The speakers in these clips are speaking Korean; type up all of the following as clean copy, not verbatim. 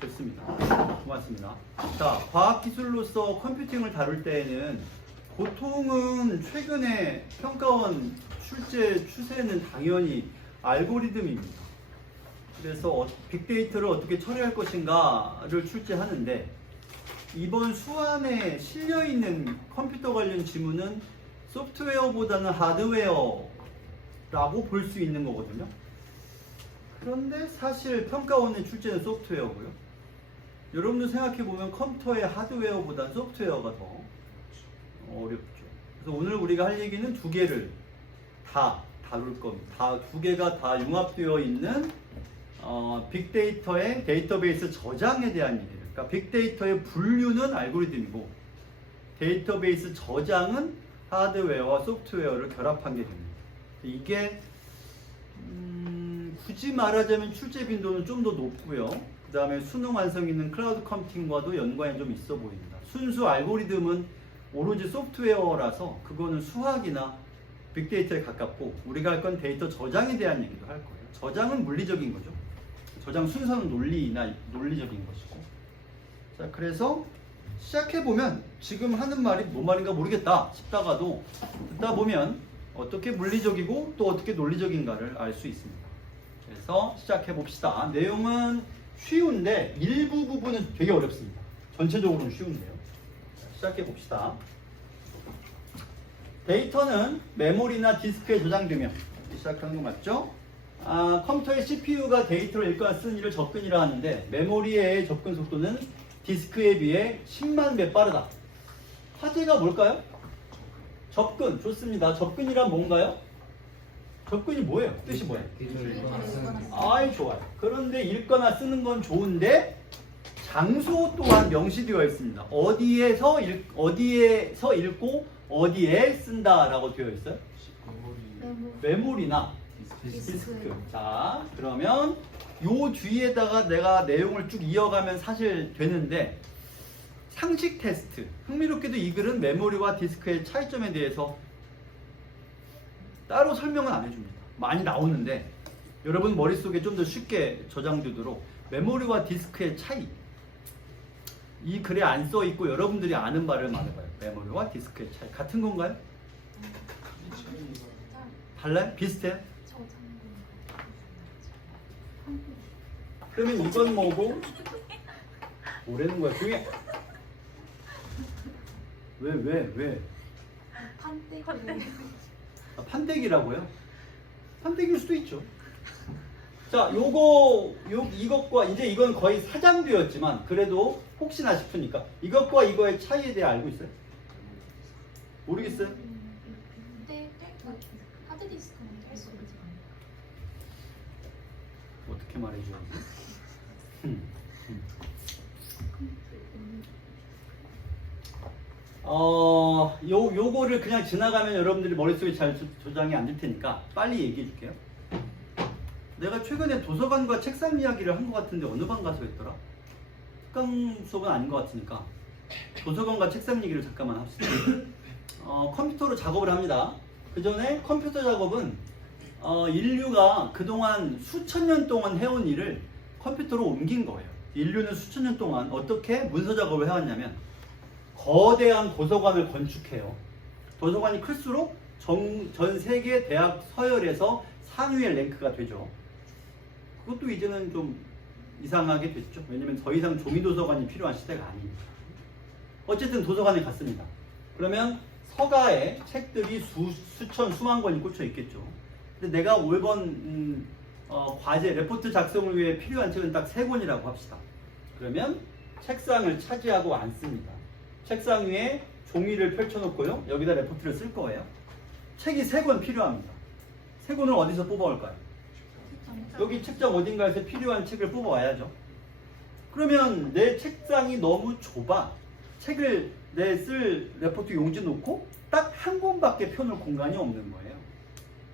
됐습니다. 고맙습니다. 자, 과학기술로서 컴퓨팅을 다룰 때에는 보통은 최근에 평가원 출제 추세는 당연히 알고리즘입니다. 그래서 빅데이터를 어떻게 처리할 것인가를 출제하는데, 이번 수안에 실려있는 컴퓨터 관련 지문은 소프트웨어보다는 하드웨어라고 볼 수 있는 거거든요. 그런데 사실 평가원의 출제는 소프트웨어고요. 여러분도 생각해보면 컴퓨터의 하드웨어보다 소프트웨어가 더 어렵죠. 그래서 오늘 우리가 할 얘기는 두 개를 다 다룰 겁니다. 두 개가 다 융합되어 있는 빅데이터의 데이터베이스 저장에 대한 얘기예요. 그러니까 빅데이터의 분류는 알고리즘이고 데이터베이스 저장은 하드웨어와 소프트웨어를 결합한 게 됩니다. 이게 굳이 말하자면 출제 빈도는 좀 더 높고요. 그 다음에 수능 완성 있는 클라우드 컴퓨팅과도 연관이 좀 있어 보입니다. 순수 알고리즘은 오로지 소프트웨어라서 그거는 수학이나 빅데이터에 가깝고, 우리가 할 건 데이터 저장에 대한 얘기도 할 거예요. 저장은 물리적인 거죠. 저장 순서는 논리적인 것이고. 자, 그래서 시작해보면 지금 하는 말이 뭔 말인가 모르겠다 싶다가도 듣다 보면 어떻게 물리적이고 또 어떻게 논리적인가를 알 수 있습니다. 그래서 시작해봅시다. 내용은 쉬운데 일부 부분은 되게 어렵습니다. 전체적으로는 쉬운데요. 시작해봅시다. 데이터는 메모리나 디스크에 저장되며, 시작하는 거 맞죠? 컴퓨터의 CPU가 데이터를 읽거나 쓰는 일을 접근이라 하는데, 메모리의 접근 속도는 디스크에 비해 10만 배 빠르다. 화제가 뭘까요? 접근. 좋습니다. 접근이란 뭔가요? 접근이 뭐예요? 뜻이 뭐예요? 아이, 좋아요. 그런데 읽거나 쓰는 건 좋은데 장소 또한 명시되어 있습니다. 어디에서 읽고 어디에 쓴다라고 되어 있어요? 메모리나 디스크. 자, 그러면 요 뒤에다가 내가 내용을 쭉 이어가면 사실 되는데, 상식 테스트. 흥미롭게도 이 글은 메모리와 디스크의 차이점에 대해서 따로 설명은 안 해줍니다. 많이 나오는데 여러분 머릿속에 좀 더 쉽게 저장되도록 메모리와 디스크의 차이, 이 글에 안 써 있고 여러분들이 아는 말을 말해봐요. 메모리와 디스크의 차이 같은 건가요? 달라요? 비슷해요? 그러면 이건 뭐고? 뭐라는 거야? 조용히 해. 왜? 판때기라고요? 판때기일 수도 있죠. 자, 이것과 이제 이건 거의 사장되었지만 그래도 혹시나 싶으니까 이것과 이거의 차이에 대해 알고 있어요? 모르겠어요? 하드디스크는 할수 있지. 어떻게 말해줘야지? 요거를 그냥 지나가면 여러분들이 머릿속에 잘 저장이 안 될 테니까 빨리 얘기해 줄게요. 내가 최근에 도서관과 책상 이야기를 한 것 같은데 어느 방 가서 했더라? 특강 수업은 아닌 것 같으니까 도서관과 책상 얘기를 잠깐만 합시다. 컴퓨터로 작업을 합니다. 그 전에 컴퓨터 작업은 인류가 그동안 수천 년 동안 해온 일을 컴퓨터로 옮긴 거예요. 인류는 수천 년 동안 어떻게 문서 작업을 해왔냐면, 거대한 도서관을 건축해요. 도서관이 클수록 전 세계 대학 서열에서 상위의 랭크가 되죠. 그것도 이제는 좀 이상하게 됐죠. 왜냐면 더 이상 종이 도서관이 필요한 시대가 아닙니다. 어쨌든 도서관에 갔습니다. 그러면 서가에 책들이 수천 수만 권이 꽂혀 있겠죠. 근데 내가 이번 과제 레포트 작성을 위해 필요한 책은 딱 3권이라고 합시다. 그러면 책상을 차지하고 앉습니다. 책상 위에 종이를 펼쳐놓고요. 여기다 레포트를 쓸 거예요. 책이 3권 필요합니다. 3권을 어디서 뽑아올까요? 여기 책장 어딘가에서 필요한 책을 뽑아와야죠. 그러면 내 책상이 너무 좁아. 책을 내 쓸 레포트 용지 놓고 딱 한 권밖에 펴놓을 공간이 없는 거예요.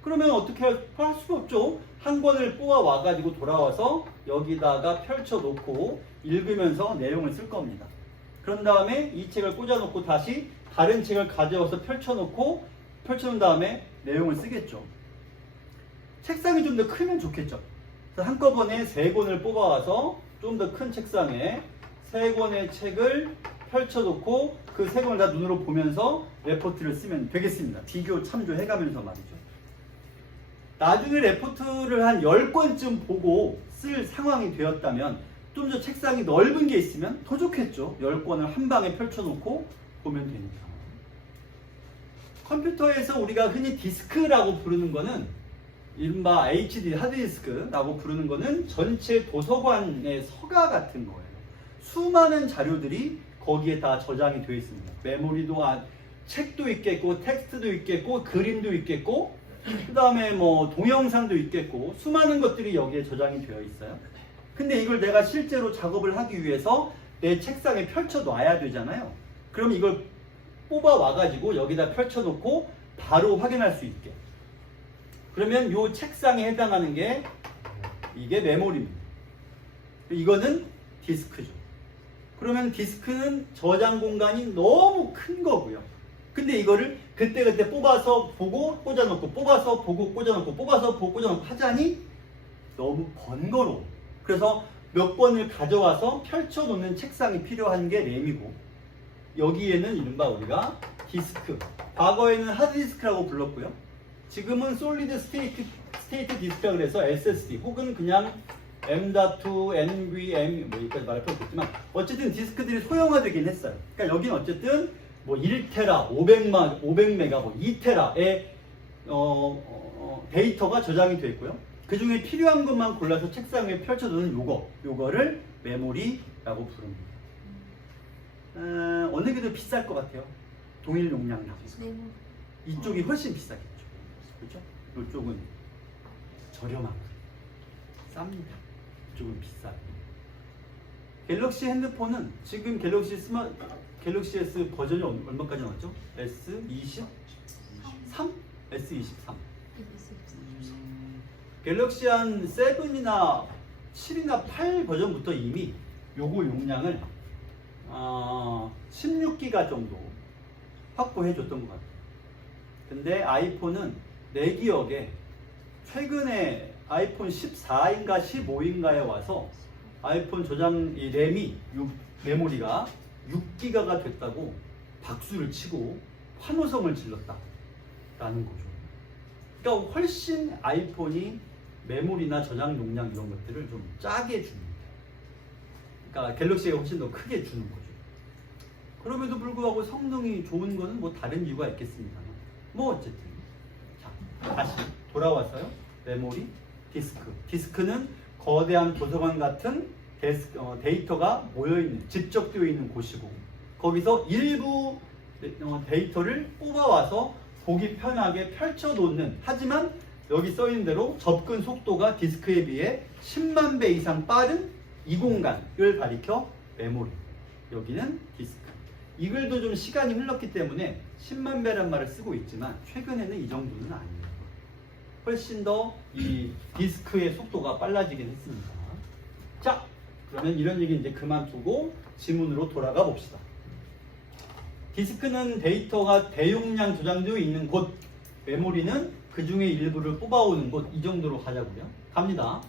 그러면 어떻게 할 수가 없죠. 한 권을 뽑아와가지고 돌아와서 여기다가 펼쳐놓고 읽으면서 내용을 쓸 겁니다. 그런 다음에 이 책을 꽂아놓고 다시 다른 책을 가져와서 펼쳐놓은 다음에 내용을 쓰겠죠. 책상이 좀 더 크면 좋겠죠. 그래서 한꺼번에 3권을 뽑아와서 좀 더 큰 책상에 3권의 책을 펼쳐놓고 그 3권을 다 눈으로 보면서 레포트를 쓰면 되겠습니다. 비교 참조해가면서 말이죠. 나중에 레포트를 한 10권쯤 보고 쓸 상황이 되었다면 좀 더 책상이 넓은 게 있으면 더 좋겠죠. 10권을 한 방에 펼쳐놓고 보면 되니까. 컴퓨터에서 우리가 흔히 디스크라고 부르는 거는 이른바 HD 하드디스크라고 부르는 거는 전체 도서관의 서가 같은 거예요. 수많은 자료들이 거기에 다 저장이 되어 있습니다. 메모리도 책도 있겠고 텍스트도 있겠고 그림도 있겠고 그 다음에 뭐 동영상도 있겠고 수많은 것들이 여기에 저장이 되어 있어요. 근데 이걸 내가 실제로 작업을 하기 위해서 내 책상에 펼쳐 놔야 되잖아요. 그럼 이걸 뽑아 와가지고 여기다 펼쳐 놓고 바로 확인할 수 있게. 그러면 이 책상에 해당하는 게 이게 메모리입니다. 이거는 디스크죠. 그러면 디스크는 저장 공간이 너무 큰 거고요. 근데 이거를 그때그때 뽑아서 보고 꽂아놓고 뽑아서 보고 꽂아놓고 뽑아서 보고 꽂아놓고 하자니 너무 번거로워. 그래서 몇 권을 가져와서 펼쳐놓는 책상이 필요한 게 램이고 여기에는 이른바 우리가 디스크, 과거에는 하드디스크라고 불렀고요. 지금은 솔리드 스테이트 디스크라고 해서 SSD 혹은 그냥 M.2, NVMe 뭐 여기까지 말할 필요 없겠지만 어쨌든 디스크들이 소형화되긴 했어요. 그러니까 여기는 어쨌든 뭐 1테라, 500메가, 뭐 2테라의 데이터가 저장이 되어 있고요. 그 중에 필요한 것만 골라서 책상 위에 펼쳐두는 요거를 메모리라고 부릅니다. 어느 게 더 비쌀 것 같아요? 동일 용량이라고. 메모. 이쪽이 훨씬 비싸겠죠. 그렇죠? 이쪽은 저렴하고 쌉니다. 이쪽은 비싸고. 갤럭시 핸드폰은 지금 갤럭시 S 버전이 얼마까지 나왔죠? S23? S23. 갤럭시 한 7이나 7이나 8 버전부터 이미 요거 용량을 16기가 정도 확보해 줬던 것 같아요. 근데 아이폰은 내 기억에 최근에 아이폰 14인가 15인가에 와서 아이폰 저장 이 램이 메모리가 6기가가 됐다고 박수를 치고 환호성을 질렀다라는 거죠. 그러니까 훨씬 아이폰이 메모리나 저장 용량 이런 것들을 좀 짜게 줍니다. 그러니까 갤럭시가 훨씬 더 크게 주는 거죠. 그럼에도 불구하고 성능이 좋은 거는 뭐 다른 이유가 있겠습니다만 뭐 어쨌든 자 다시 돌아와서요. 메모리, 디스크는 거대한 도서관 같은 데이터가 모여있는 집적되어 있는 곳이고 거기서 일부 데이터를 뽑아와서 보기 편하게 펼쳐놓는 하지만 여기 써있는 대로 접근 속도가 디스크에 비해 10만 배 이상 빠른 이 공간을 가리켜 메모리. 여기는 디스크. 이 글도 좀 시간이 흘렀기 때문에 10만 배란 말을 쓰고 있지만 최근에는 이 정도는 아니에요. 훨씬 더 이 디스크의 속도가 빨라지긴 했습니다. 자, 그러면 이런 얘기 이제 그만두고 지문으로 돌아가 봅시다. 디스크는 데이터가 대용량 저장되어 있는 곳, 메모리는 그 중에 일부를 뽑아오는 곳, 이 정도로 가자고요. 갑니다.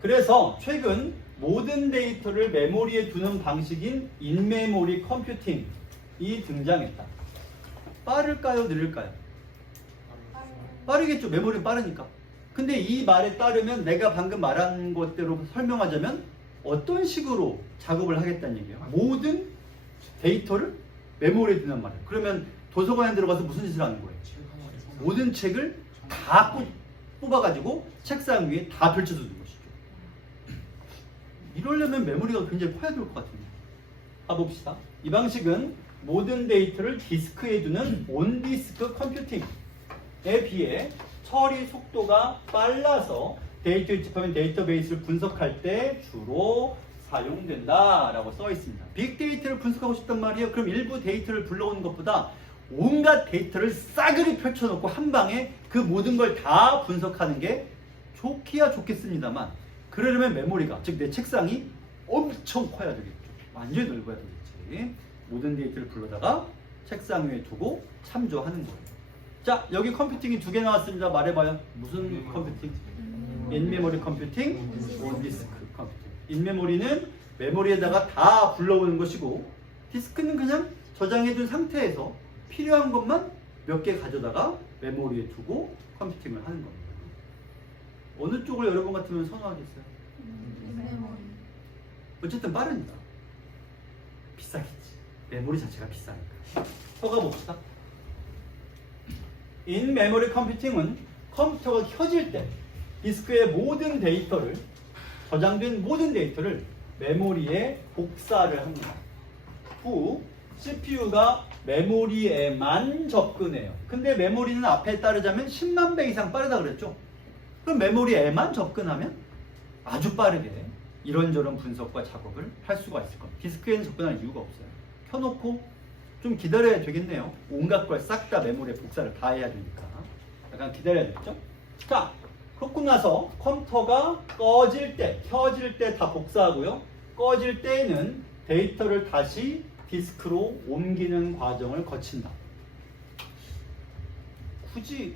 그래서 최근 모든 데이터를 메모리에 두는 방식인 인메모리 컴퓨팅이 등장했다. 빠를까요? 느릴까요? 빠르겠죠. 메모리는 빠르니까. 근데 이 말에 따르면 내가 방금 말한 것대로 설명하자면 어떤 식으로 작업을 하겠다는 얘기예요. 모든 데이터를 메모리에 두는 말이에요. 그러면 도서관에 들어가서 무슨 짓을 하는 거예요? 모든 책을 다 뽑아가지고 책상 위에 다 펼쳐두는 것이죠. 이러려면 메모리가 굉장히 커야 될 것 같은데. 가봅시다. 이 방식은 모든 데이터를 디스크에 두는 온디스크 컴퓨팅에 비해 처리 속도가 빨라서 데이터에 집합된 데이터베이스를 분석할 때 주로 사용된다라고 써 있습니다. 빅데이터를 분석하고 싶단 말이에요. 그럼 일부 데이터를 불러오는 것보다 온갖 데이터를 싸그리 펼쳐놓고 한 방에 그 모든 걸 다 분석하는 게 좋기야 좋겠습니다만 그러려면 메모리가, 즉 내 책상이 엄청 커야 되겠죠. 완전히 넓어야 되겠지. 모든 데이터를 불러다가 책상 위에 두고 참조하는 거예요. 자, 여기 컴퓨팅이 2개 나왔습니다. 말해봐요. 무슨 컴퓨팅? 인메모리 컴퓨팅, 온디스크 컴퓨팅. 인메모리는 메모리에다가 다 불러오는 것이고, 디스크는 그냥 저장해둔 상태에서 필요한 것만 몇 개 가져다가 메모리에 두고 컴퓨팅을 하는 겁니다. 어느 쪽을 여러분 같으면 선호하겠어요? 메모리. 어쨌든 빠르니까. 비싸겠지. 메모리 자체가 비싸니까. 써가 봅시다. 인메모리 컴퓨팅은 컴퓨터가 켜질 때 디스크의 모든 데이터를, 저장된 모든 데이터를 메모리에 복사를 합니다. 후 CPU가 메모리에만 접근해요. 근데 메모리는 앞에 따르자면 10만 배 이상 빠르다 그랬죠? 그럼 메모리에만 접근하면 아주 빠르게 이런저런 분석과 작업을 할 수가 있을 겁니다. 디스크에는 접근할 이유가 없어요. 켜놓고 좀 기다려야 되겠네요. 온갖 걸 싹 다 메모리에 복사를 다 해야 되니까 약간 기다려야 되겠죠? 자, 그렇고 나서 컴퓨터가 꺼질 때, 켜질 때 다 복사하고요. 꺼질 때에는 데이터를 다시 디스크로 옮기는 과정을 거친다. 굳이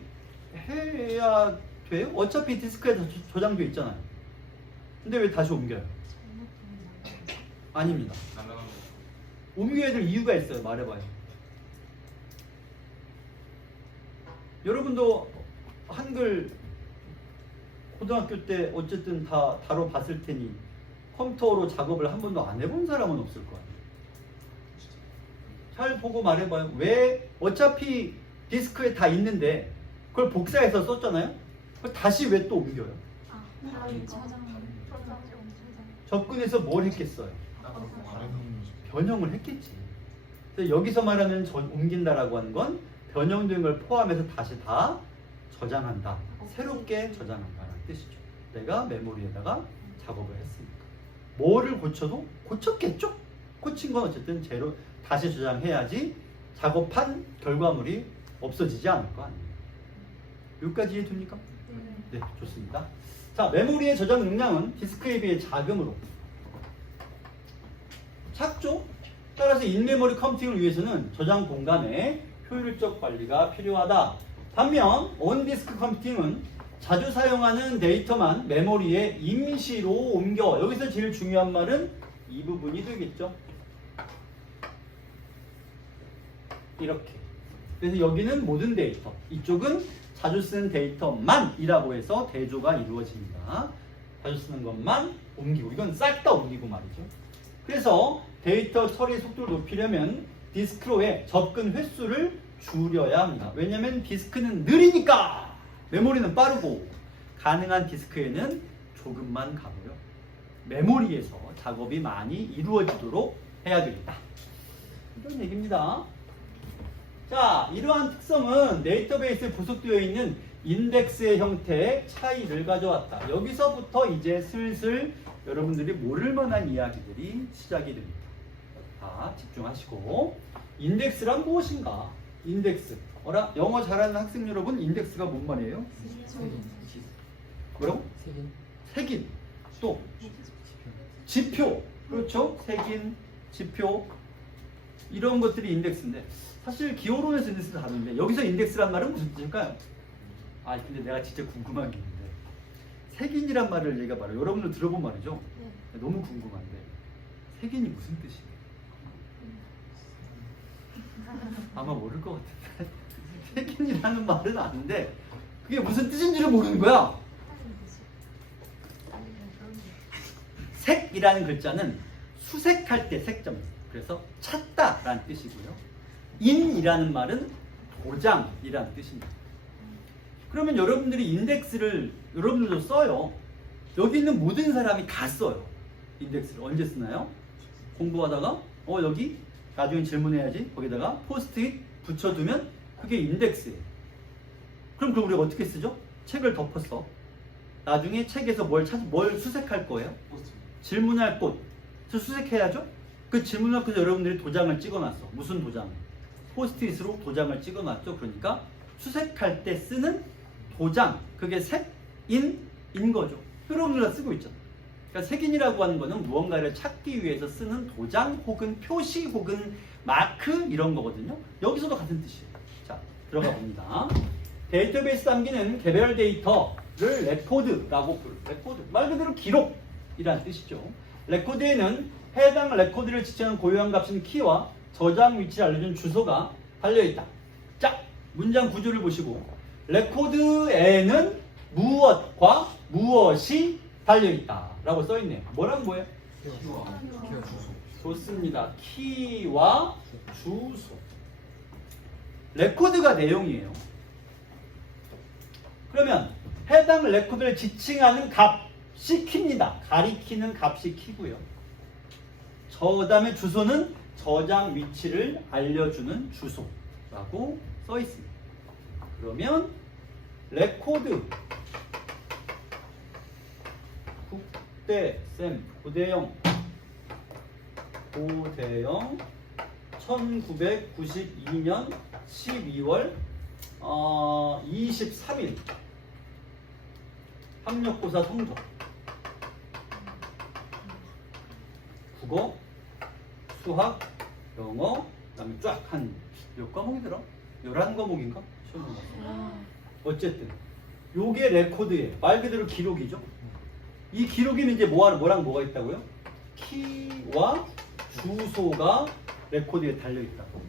해야 돼요? 어차피 디스크에 저장돼 있잖아요. 근데 왜 다시 옮겨요? 아닙니다. 옮겨야 될 이유가 있어요. 말해봐요. 여러분도 한글 고등학교 때 어쨌든 다 다뤄봤을 테니 컴퓨터로 작업을 한 번도 안 해본 사람은 없을 거 아니에요. 잘 보고 말해봐요. 왜? 어차피 디스크에 다 있는데 그걸 복사해서 썼잖아요. 그걸 다시 왜 또 옮겨요? 접근해서 뭘 했겠어요? 변형을 했겠지. 그래서 여기서 말하는 옮긴다라고 하는 건 변형된 걸 포함해서 다시 다 저장한다. 새롭게 저장한다는 뜻이죠. 내가 메모리에다가 작업을 했으니까. 뭐를 고쳐도 고쳤겠죠? 고친 건 어쨌든 제로 다시 저장해야지 작업한 결과물이 없어지지 않을 거 아니에요. 여기까지 이해됩니까? 네, 좋습니다. 자, 메모리의 저장 용량은 디스크에 비해 작으므로 작죠? 따라서 인메모리 컴퓨팅을 위해서는 저장 공간의 효율적 관리가 필요하다. 반면 온디스크 컴퓨팅은 자주 사용하는 데이터만 메모리에 임시로 옮겨. 여기서 제일 중요한 말은 이 부분이 되겠죠. 이렇게. 그래서 여기는 모든 데이터, 이쪽은 자주 쓰는 데이터만이라고 해서 대조가 이루어집니다. 자주 쓰는 것만 옮기고, 이건 싹 다 옮기고 말이죠. 그래서 데이터 처리 속도를 높이려면 디스크로의 접근 횟수를 줄여야 합니다. 왜냐하면 디스크는 느리니까 메모리는 빠르고, 가능한 디스크에는 조금만 가고요. 메모리에서 작업이 많이 이루어지도록 해야 되겠다. 이런 얘기입니다. 자, 이러한 특성은 데이터베이스에 부속되어 있는 인덱스의 형태의 차이를 가져왔다. 여기서부터 이제 슬슬 여러분들이 모를 만한 이야기들이 시작이 됩니다. 자, 집중하시고, 인덱스란 무엇인가? 인덱스. 어라? 영어 잘하는 학생 여러분, 인덱스가 뭔 말이에요? 뭐라고? 색인. 또 지표. 그렇죠? 색인, 지표. 이런 것들이 인덱스인데, 사실 기호론에서 인덱스는 다른데 여기서 인덱스란 말은 무슨 뜻일까요? 아, 근데 내가 진짜 궁금한 게 있는데, 색인이란 말을 얘가 말해요. 여러분들 들어본 말이죠? 네. 너무 궁금한데 색인이 무슨 뜻이에요? 아마 모를 것 같은데 색인이라는 말은 아는데 그게 무슨 뜻인지를 모르는 거야. 색이라는 글자는 수색할 때 색점, 그래서 찾다라는 뜻이고요. 인이라는 말은 도장이라는 뜻입니다. 그러면 여러분들이 인덱스를 여러분들도 써요. 여기 있는 모든 사람이 다 써요. 인덱스를 언제 쓰나요? 공부하다가 여기 나중에 질문해야지, 거기다가 포스트잇 붙여두면 그게 인덱스예요. 그럼 우리가 어떻게 쓰죠? 책을 덮었어. 나중에 책에서 뭘 수색할 거예요? 질문할 곳. 그래서 수색해야죠? 그 질문할 곳에 여러분들이 도장을 찍어놨어. 무슨 도장? 포스트잇으로 도장을 찍어놨죠. 그러니까 수색할 때 쓰는 도장, 그게 색인인 거죠. 여러분들 다 쓰고 있잖아요. 그러니까 색인이라고 하는 거는 무언가를 찾기 위해서 쓰는 도장 혹은 표시 혹은 마크 이런 거거든요. 여기서도 같은 뜻이에요. 자, 들어가 봅니다. 데이터베이스 담기는 개별 데이터를 레코드라고 부르죠. 레코드, 말 그대로 기록이라는 뜻이죠. 레코드에는 해당 레코드를 지칭하는 고유한 값인 키와 저장 위치를 알려준 주소가 달려있다. 자, 문장 구조를 보시고 레코드에는 무엇과 무엇이 달려있다 라고 써있네요. 뭐랑 뭐예요? 키와 주소. 좋습니다. 키와 주소. 레코드가 내용이에요. 그러면 해당 레코드를 지칭하는 값이 키입니다. 가리키는 값이 키고요. 그 다음에 주소는 저장 위치를 알려주는 주소라고 써 있습니다. 그러면 레코드 국대쌤 고대영 1992년 12월 23일 학력고사 성적 국어, 수학, 영어, 그 다음에 쫙 한 몇 과목이더라? 11과목인가? 시험 봤어. 어쨌든 요게 레코드예요. 말 그대로 기록이죠. 이 기록에는 이제 뭐랑 뭐가 있다고요? 키와 주소가 레코드에 달려있다고.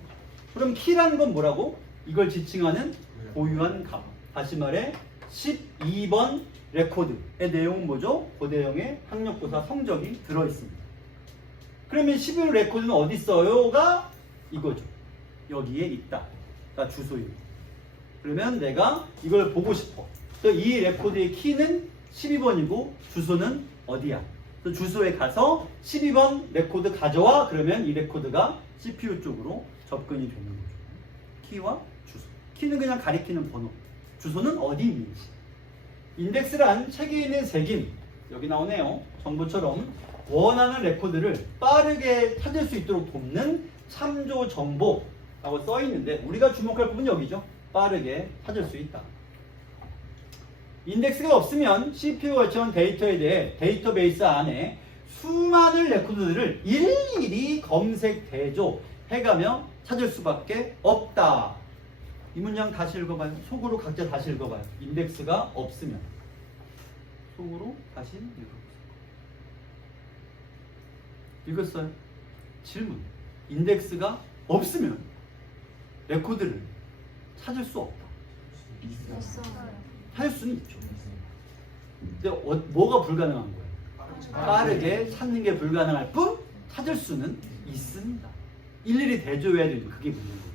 그럼 키라는 건 뭐라고? 이걸 지칭하는 고유한 값. 다시 말해 12번 레코드의 내용은 뭐죠? 고대영의 학력고사 성적이 들어있습니다. 그러면 12번 레코드는 어디 있어요?가 이거죠. 여기에 있다. 가 주소입니다. 그러면 내가 이걸 보고 싶어. 그래서 이 레코드의 키는 12번이고 주소는 어디야? 그래서 주소에 가서 12번 레코드 가져와. 그러면 이 레코드가 CPU 쪽으로 접근이 되는 거죠. 키와 주소. 키는 그냥 가리키는 번호. 주소는 어디 있는지. 인덱스란 책에 있는 색인 여기 나오네요. 정보처럼 원하는 레코드를 빠르게 찾을 수 있도록 돕는 참조 정보라고 써 있는데 우리가 주목할 부분은 여기죠. 빠르게 찾을 수 있다. 인덱스가 없으면 CPU가 지원 데이터에 대해 데이터베이스 안에 수많은 레코드들을 일일이 검색, 대조 해가며 찾을 수밖에 없다. 이 문장 다시 읽어봐요. 속으로 각자 다시 읽어봐요. 인덱스가 없으면. 속으로 다시 읽어보세요. 읽었어요? 질문. 인덱스가 없으면 레코드를 찾을 수 없다. 할 수는 있죠. 근데 뭐가 불가능한 거예요? 빠르게 찾는 게 불가능할 뿐 찾을 수는 있습니다. 일일이 대조해야 되는 그게 문제인 거죠.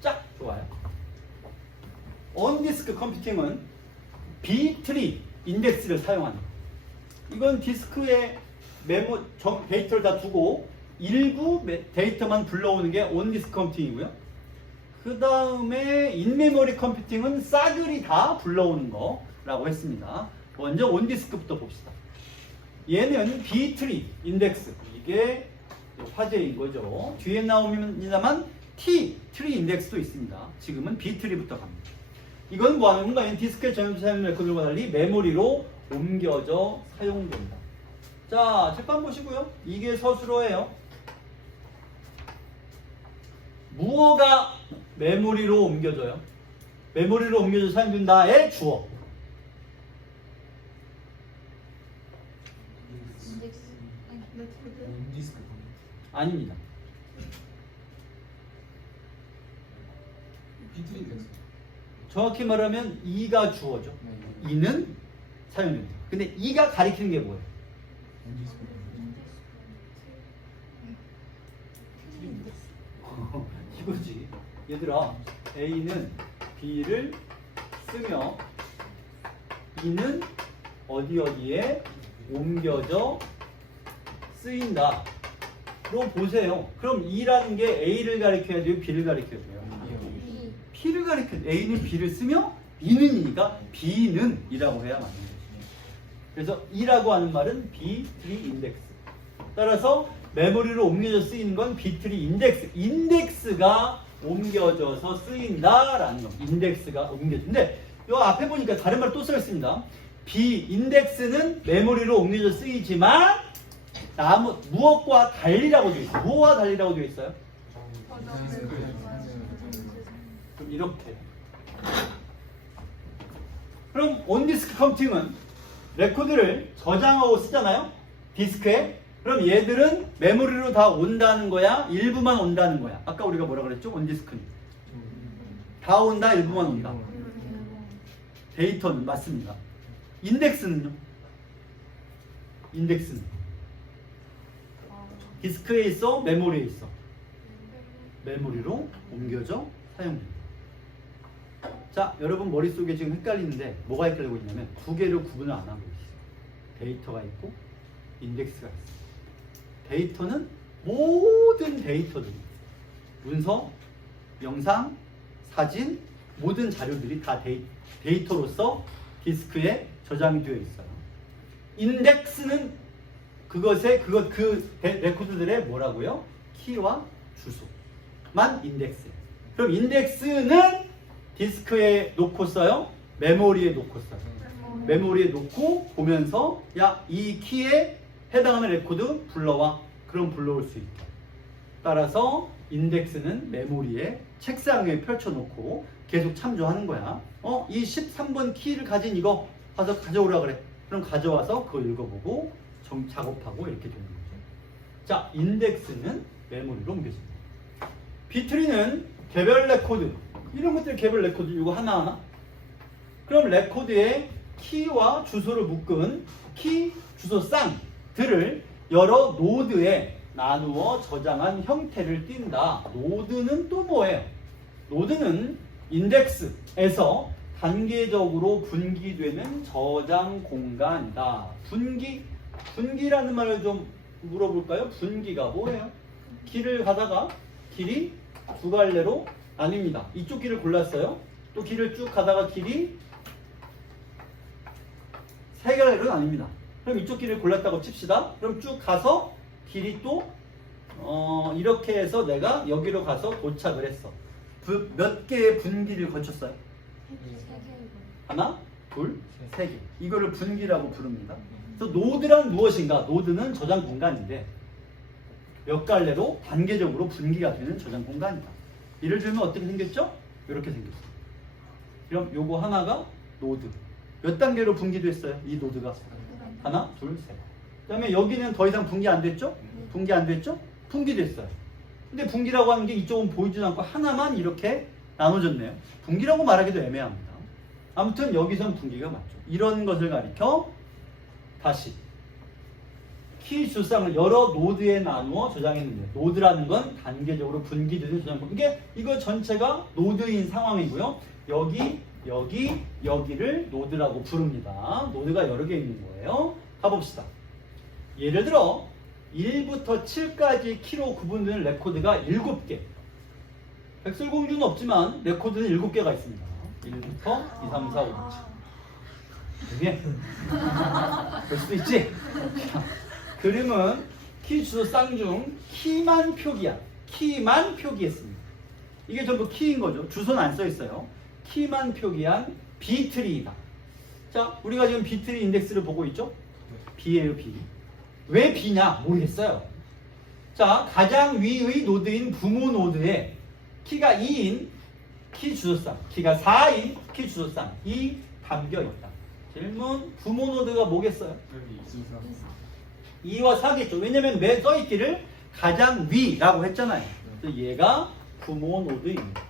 짝 좋아요. 온디스크 컴퓨팅은 B-트리 인덱스를 사용합니다. 이건 디스크에 데이터를 다 두고 일부 데이터만 불러오는 게 온디스크 컴퓨팅이고요. 그 다음에 인메모리 컴퓨팅은 싸그리 다 불러오는 거라고 했습니다. 먼저 온디스크부터 봅시다. 얘는 B-트리 인덱스. 이게 화제인 거죠. 뒤에 나옵니다만 T-트리 인덱스도 있습니다. 지금은 B-트리부터 갑니다. 이건 뭐 하는 건가? 디스크에 전용돼서 사용하는 레코드와 달리 메모리로 옮겨져 사용된다. 자, 책판 보시고요. 이게 서술어예요. 무어가 메모리로 옮겨져요. 메모리로 옮겨져 사용된다의 주어. 온디스크. 아닙니다. B-트리 인덱스. 정확히 말하면 이가 주어죠. 이는 사용됩니다. 근데 이가 가리키는 게 뭐예요? 온디스크. 이거지. 얘들아, A는 B를 쓰며 B는 어디에 옮겨져 쓰인다. 로 보세요. 그럼 E라는 게 A를 가리켜야 돼요? B를 가리켜야 돼요? B를 가리켜야 돼요. A는 B를 쓰며 B는 이니까 B는 이라고 해야 맞는 거죠. 그래서 E라고 하는 말은 B-트리 인덱스. 따라서 메모리로 옮겨져 쓰이는 건 B-트리 인덱스. 인덱스가 옮겨져서 쓰인다라는 겁니다. 인덱스가 옮겨지는데 요 앞에 보니까 다른 말 또 써 있습니다. B-인덱스는 메모리로 옮겨져 쓰이지만 무엇과 달리라고 되어 있어요. 무엇과 달리라고 되어 있어요? 그럼 이렇게. 그럼 온디스크 컴퓨팅은 레코드를 저장하고 쓰잖아요. 디스크에? 그럼 얘들은 메모리로 다 온다는 거야? 일부만 온다는 거야? 아까 우리가 뭐라 그랬죠? 온디스크는 다 온다? 일부만 온다? 데이터는 맞습니다. 인덱스는요? 인덱스는 디스크에 있어? 메모리에 있어? 메모리로 옮겨져 사용됩니다. 자, 여러분 머릿속에 지금 헷갈리는데 뭐가 헷갈리고 있냐면 두 개를 구분을 안 하고 있어요. 데이터가 있고 인덱스가 있어요. 데이터는 모든 데이터들이 문서, 영상, 사진, 모든 자료들이 다 데이터로서 디스크에 저장이 되어 있어요. 인덱스는 그 레코드들의 뭐라고요? 키와 주소만 인덱스예요. 그럼 인덱스는 디스크에 놓고 써요? 메모리에 놓고 써요? 메모리에 놓고 보면서 야, 이 키에 해당하는 레코드 불러와. 그럼 불러올 수 있다. 따라서 인덱스는 메모리에 책상 위에 펼쳐놓고 계속 참조하는 거야. 이 13번 키를 가진 이거 가서 가져오라 그래. 그럼 가져와서 그거 읽어보고 작업하고 이렇게 되는 거죠. 자, 인덱스는 메모리로 옮겨집니다. 비트리는 개별 레코드. 이런 것들 개별 레코드 이거 하나하나. 그럼 레코드에 키와 주소를 묶은 키, 주소 쌍들을 여러 노드에 나누어 저장한 형태를 띈다. 노드는 또 뭐예요? 노드는 인덱스에서 단계적으로 분기되는 저장 공간이다. 분기라는 말을 좀 물어볼까요? 분기가 뭐예요? 길을 가다가 길이 두 갈래로 나뉩니다. 이쪽 길을 골랐어요. 또 길을 쭉 가다가 길이 세 갈래로 나뉩니다. 그럼 이쪽 길을 골랐다고 칩시다. 그럼 쭉 가서 길이 또 이렇게 해서 내가 여기로 가서 도착을 했어. 몇 개의 분기를 거쳤어요? 하나, 둘, 세 개. 이거를 분기라고 부릅니다. 그래서 노드란 무엇인가? 노드는 저장 공간인데 몇 갈래로 단계적으로 분기가 되는 저장 공간이다. 예를 들면 어떻게 생겼죠? 이렇게 생겼어요. 그럼 요거 하나가 노드. 몇 단계로 분기됐어요? 이 노드가 하나, 둘, 셋. 그 다음에 여기는 더 이상 분기 안 됐죠? 분기 안 됐죠? 분기됐어요. 근데 분기라고 하는 게 이쪽은 보이지도 않고 하나만 이렇게 나눠졌네요. 분기라고 말하기도 애매합니다. 아무튼 여기선 분기가 맞죠. 이런 것을 가리켜 다시 키 주쌍을 여러 노드에 나누어 저장했는데 노드라는 건 단계적으로 분기되는 저장 공간. 이거 전체가 노드인 상황이고요. 여기를 노드라고 부릅니다. 노드가 여러 개 있는 거예요. 가봅시다. 예를 들어 1부터 7까지 키로 구분되는 레코드가 7개. 백설공주는 없지만 레코드는 7개가 있습니다. 1부터 2, 3, 4, 5, 6, 7. 이게 볼 수도 있지? 그림은 키 주소 쌍중 키만 표기한 키만 표기했습니다. 이게 전부 키인 거죠. 주소는 안 써 있어요. 키만 표기한 B트리이다. 자, 우리가 지금 B트리 인덱스를 보고 있죠? B예요, B. 왜 B냐? 모르겠어요. 자, 가장 위의 노드인 부모 노드에 키가 2인 키 주소쌍, 키가 4인 키 주소쌍 이 담겨 있다. 질문, 부모 노드가 뭐겠어요? 2와 4겠죠. 왜냐면 매 써있기를 가장 위라고 했잖아요. 그래서 얘가 부모 노드입니다.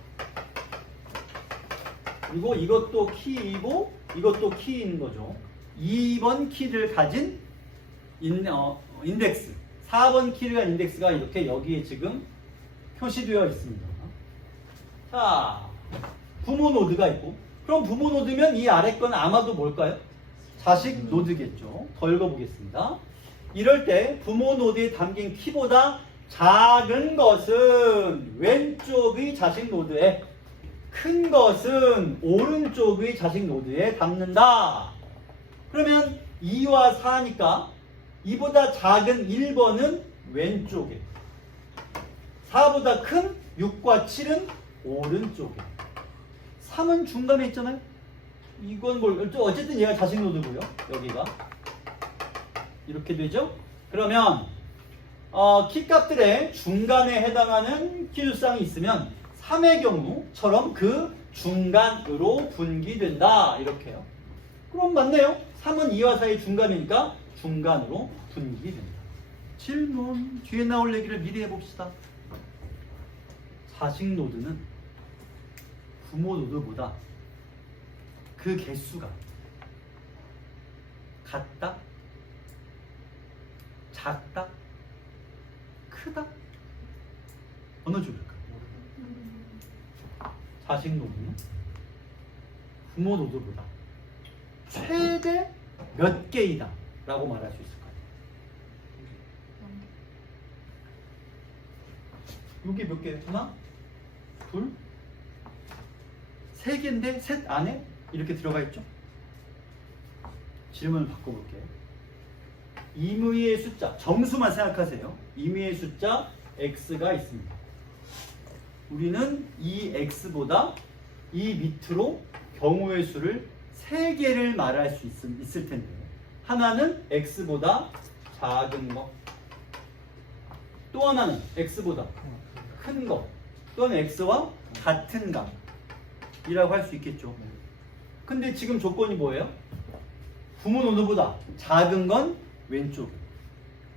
그리고 이것도 키이고 이것도 키인 거죠. 2번 키를 가진 인덱스, 4번 키를 가진 인덱스가 이렇게 여기에 지금 표시되어 있습니다. 자, 부모 노드가 있고, 그럼 부모 노드면 이 아래 건 아마도 뭘까요? 자식 노드겠죠. 더 읽어보겠습니다. 이럴 때 부모 노드에 담긴 키보다 작은 것은 왼쪽의 자식 노드에, 큰 것은 오른쪽의 자식 노드에 담는다. 그러면 2와 4니까 이보다 작은 1번은 왼쪽에, 4보다 큰 6과 7은 오른쪽에, 3은 중간에 있잖아요. 이건 어쨌든 얘가 자식 노드고요. 여기가 이렇게 되죠. 그러면 키값들의 중간에 해당하는 키주쌍이 있으면 3의 경우처럼 그 중간으로 분기된다. 이렇게요. 그럼 맞네요. 3은 2와 4의 중간이니까 중간으로 분기이 된다. 질문. 뒤에 나올 얘기를 미리 해봅시다. 자식 노드는 부모 노드보다 그 개수가 같다? 작다? 크다? 어느 쪽일까? 자식 노드는 부모 노드보다 최대 몇 개이다 라고 말할 수 있을 것 같아요. 여기 몇 개? 하나? 둘? 세 개인데 셋 안에 이렇게 들어가 있죠? 질문을 바꿔볼게요. 임의의 숫자, 정수만 생각하세요. 임의의 숫자 x가 있습니다. 우리는 이 x보다 이 밑으로 경우의 수를 3개를 말할 수 있을 텐데, 하나는 x보다 작은 거, 또 하나는 x보다 큰 거, 또는 x와 같은 값이라고 할 수 있겠죠. 근데 지금 조건이 뭐예요? 부모 노드보다 작은 건 왼쪽에,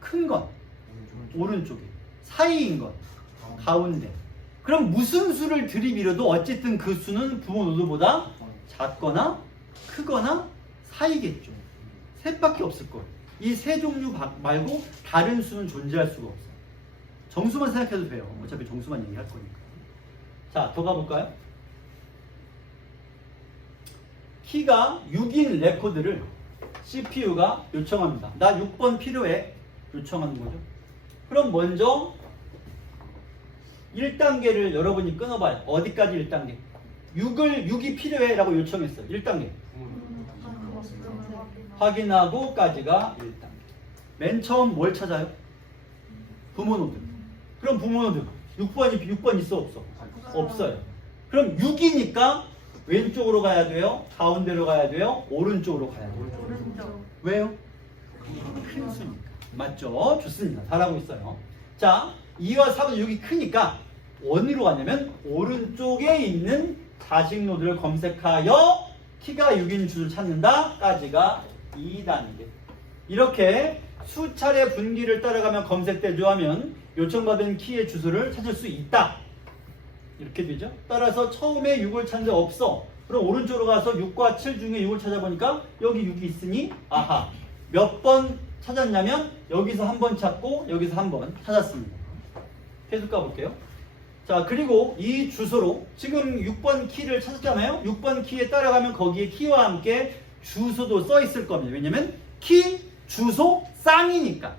큰 건 오른쪽에, 사이인 건 가운데. 그럼 무슨 수를 들이밀어도 어쨌든 그 수는 부모 노드보다 작거나 크거나 사이겠죠. 셋밖에 없을 거예요. 이 세 종류 말고 다른 수는 존재할 수가 없어요. 정수만 생각해도 돼요. 어차피 정수만 얘기할 거니까. 자, 더 가볼까요? 키가 6인 레코드를 CPU가 요청합니다. 나 6번 필요해. 요청하는 거죠. 그럼 먼저 1단계를 여러분이 끊어봐요. 어디까지 1단계? 6이 필요해 라고 요청했어요. 1단계. 확인하고까지가 1단계. 맨 처음 뭘 찾아요? 부모 노드. 그럼 부모 노드 6번 있어 없어? 없어요. 그럼 6이니까 왼쪽으로 가야 돼요? 가운데로 가야 돼요? 오른쪽으로 가야 돼요? 오른쪽. 왜요? 큰 수니까. 맞죠? 좋습니다. 잘하고 있어요. 자, 2와 4보다 6이 크니까 어디로 가냐면 오른쪽에 있는 자식 노드를 검색하여 키가 6인 주를 찾는다 까지가 2단계. 이렇게 수차례 분기를 따라가면 검색 대조하면 요청받은 키의 주소를 찾을 수 있다. 이렇게 되죠. 따라서 처음에 6을 찾는 데 없어. 그럼 오른쪽으로 가서 6과 7 중에 6을 찾아보니까 여기 6이 있으니 아하. 몇 번 찾았냐면 여기서 한 번 찾고 여기서 한 번 찾았습니다. 계속 가볼게요. 자, 그리고 이 주소로 지금 6번 키를 찾았잖아요. 6번 키에 따라가면 거기에 키와 함께 주소도 써 있을 겁니다. 왜냐면 키, 주소, 쌍이니까.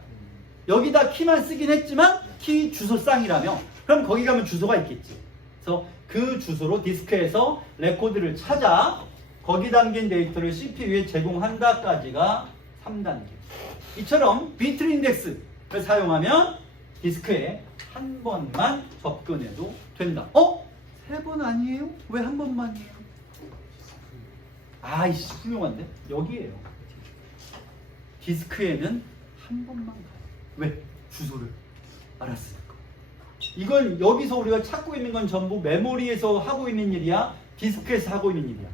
여기다 키만 쓰긴 했지만 키, 주소, 쌍이라며 그럼 거기 가면 주소가 있겠지. 그래서 그 주소로 디스크에서 레코드를 찾아 거기 담긴 데이터를 CPU에 제공한다까지가 3단계. 이처럼 비트 인덱스를 사용하면 디스크에 한 번만 접근해도 된다. 3번 아니에요? 왜 한 번만이에요? 아이씨, 훌륭한데? 여기에요. 디스크에는 한 번만 가요. 왜? 주소를 알았으니까. 이건 여기서 우리가 찾고 있는 건 전부 메모리에서 하고 있는 일이야? 디스크에서 하고 있는 일이야?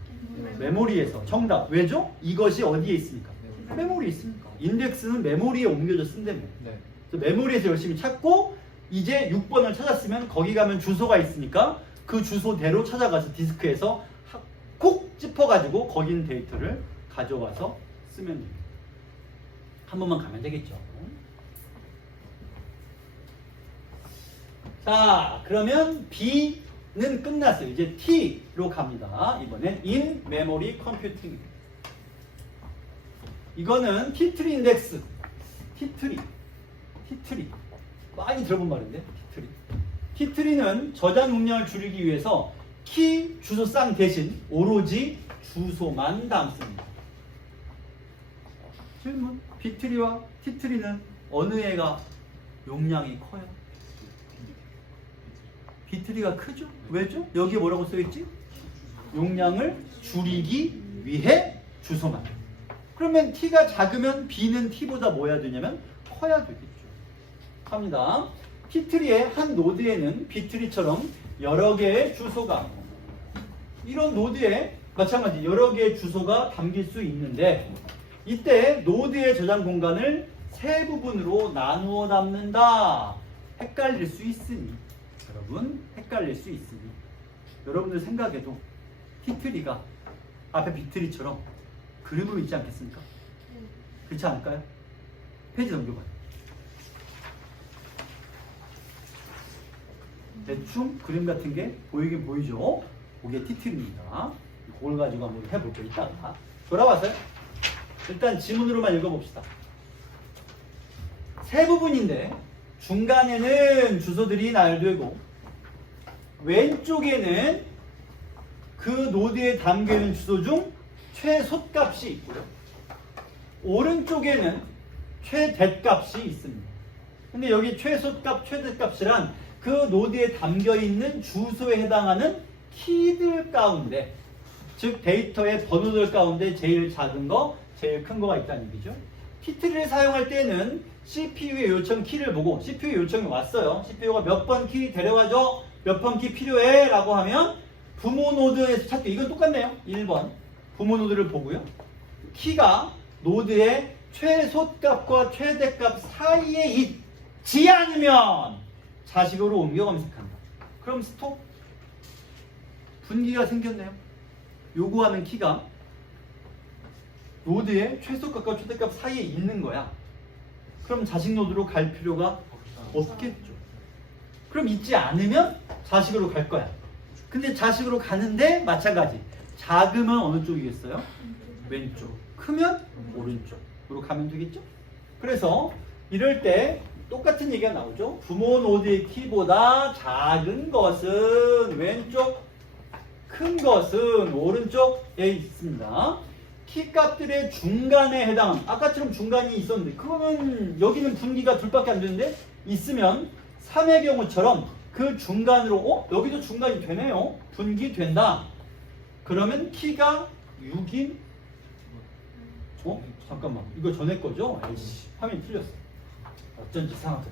메모리에서. 정답. 왜죠? 이것이 어디에 있습니까? 메모리에 있습니까? 인덱스는 메모리에 옮겨져 쓴다며. 네. 그래서 메모리에서 열심히 찾고 이제 6번을 찾았으면 거기 가면 주소가 있으니까 그 주소대로 찾아가서 디스크에서 콕 짚어가지고 거기 있는 데이터를 가져와서 쓰면 됩니다. 한 번만 가면 되겠죠. 자, 그러면 B는 끝났어요. 이제 T로 갑니다. 이번엔 in memory computing. 이거는 Ttree 인덱스. Ttree. 많이 들어본 말인데, Ttree는 저장 용량을 줄이기 위해서 키, 주소 쌍 대신 오로지 주소만 담습니다. 질문. B트리와 T트리는 어느 애가 용량이 커요? B트리가 크죠? 왜죠? 여기에 뭐라고 써있지? 용량을 줄이기 위해 주소만. 그러면 T가 작으면 B는 T보다 뭐 해야 되냐면 커야 되겠죠. 갑니다. T트리의 한 노드에는 B트리처럼 여러 개의 주소가, 이런 노드에 마찬가지 여러 개의 주소가 담길 수 있는데 이때 노드의 저장 공간을 세 부분으로 나누어 담는다. 헷갈릴 수 있으니 여러분 헷갈릴 수 있으니 여러분들 생각에도 티트리가 앞에 비트리처럼 그림으로 있지 않겠습니까? 그렇지 않을까요? 페이지 넘겨봐요. 대충 그림 같은 게 보이긴 보이죠? 그게 티트리입니다. 그걸 가지고 한번 해볼게요. 이따가 돌아와서요. 일단 지문으로만 읽어봅시다. 세 부분인데 중간에는 주소들이 나열되고 왼쪽에는 그 노드에 담겨있는 주소 중 최소값이 있고요. 오른쪽에는 최대값이 있습니다. 근데 여기 최소값, 최대값이란 그 노드에 담겨있는 주소에 해당하는 키들 가운데, 즉 데이터의 번호들 가운데 제일 작은 거, 제일 큰 거가 있다는 얘기죠. 티트리를 사용할 때는 CPU의 요청 키를 보고 CPU 요청이 왔어요. CPU가 몇 번 키 데려가죠? 몇 번 키 필요해? 라고 하면 부모 노드에서 찾기. 이건 똑같네요. 1번 부모 노드를 보고요. 키가 노드의 최소값과 최대값 사이에 있지 않으면 자식으로 옮겨 검색한다. 그럼 스톱. 분기가 생겼네요. 요구하는 키가 노드의 최소값과 최대값 사이에 있는 거야. 그럼 자식 노드로 갈 필요가 없겠죠. 그럼 있지 않으면 자식으로 갈 거야. 근데 자식으로 가는데 마찬가지. 작으면 어느 쪽이겠어요? 왼쪽. 크면 오른쪽으로 가면 되겠죠? 그래서 이럴 때 똑같은 얘기가 나오죠. 부모 노드의 키보다 작은 것은 왼쪽, 큰 것은 오른쪽에 있습니다. 키 값들의 중간에 해당한, 아까처럼 중간이 있었는데 그거는 여기는 분기가 둘밖에 안 되는데 있으면 3의 경우처럼 그 중간으로 여기도 중간이 되네요. 분기 된다. 그러면 키가 6인 잠깐만 이거 전에 거죠? 에이씨 화면이 틀렸어. 어쩐지 이상하다.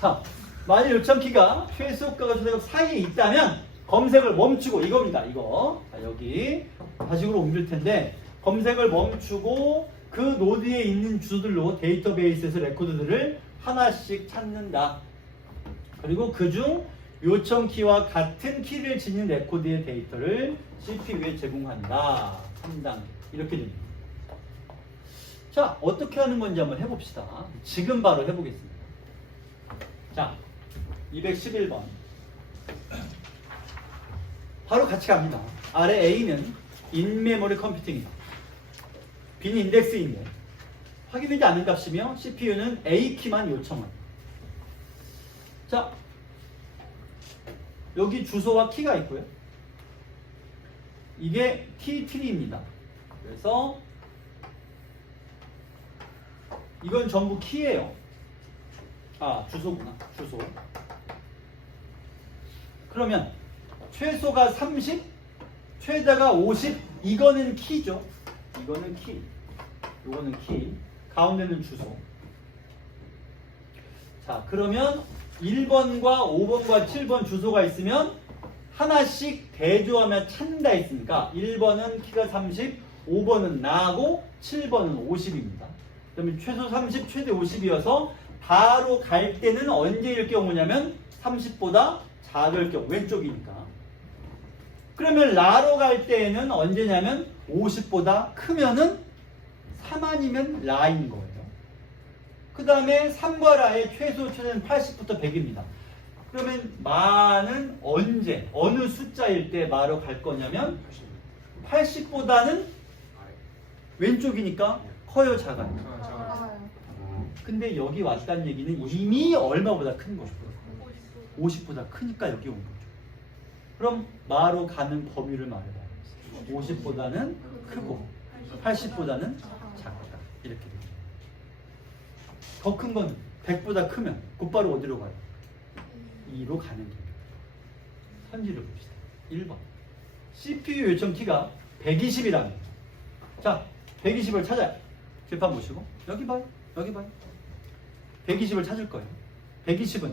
자, 만일 요청 키가 최소값과 최대값 사이에 있다면 검색을 멈추고 이겁니다. 이거 자, 여기 다식으로 옮길 텐데 검색을 멈추고 그 노드에 있는 주소들로 데이터베이스에서 레코드들을 하나씩 찾는다. 그리고 그중 요청 키와 같은 키를 지닌 레코드의 데이터를 CPU에 제공한다. 3단계 이렇게 됩니다. 자, 어떻게 하는 건지 한번 해봅시다. 지금 바로 해보겠습니다. 자, 211번 바로 같이 갑니다. 아래 A는 인메모리 컴퓨팅이다. 빈 인덱스인데 확인되지 않은 값이며 CPU는 A키만 요청합니다. 자, 여기 주소와 키가 있고요. 이게 T3입니다. 그래서 이건 전부 키예요. 주소구나. 주소. 그러면 최소가 30, 최대가 50. 이거는 키죠. 이거는 키. 이거는 키. 가운데는 주소. 자, 그러면 1번과 5번과 7번 주소가 있으면 하나씩 대조하며 찾는다 했으니까 1번은 키가 30, 5번은 나하고 7번은 50입니다. 그러면 최소 30, 최대 50이어서 바로 갈 때는 언제일 경우냐면 30보다 작을 경우 왼쪽이니까. 그러면 라로 갈 때에는 언제냐면 50보다 크면은 3 아니면 라인 거예요. 그 다음에 3과 라의 최소 최대는 80부터 100입니다. 그러면 마는 언제 어느 숫자일 때 마로 갈 거냐면 80보다는 왼쪽이니까 커요 작아요. 근데 여기 왔다는 얘기는 이미 얼마보다 큰 거죠. 50보다 크니까 여기 온 거죠. 그럼 마로 가는 범위를 말해봐요. 50보다는 크고 80보다는 작다. 이렇게 됩니다. 더 큰 건 100보다 크면 곧바로 어디로 가요? 2로 가는 겁니다. 선지를 봅시다. 1번 CPU 요청 키가 120이랍니다. 자, 120을 찾아요. 칠판 보시고 여기 봐요. 여기 봐요. 120을 찾을 거예요. 120은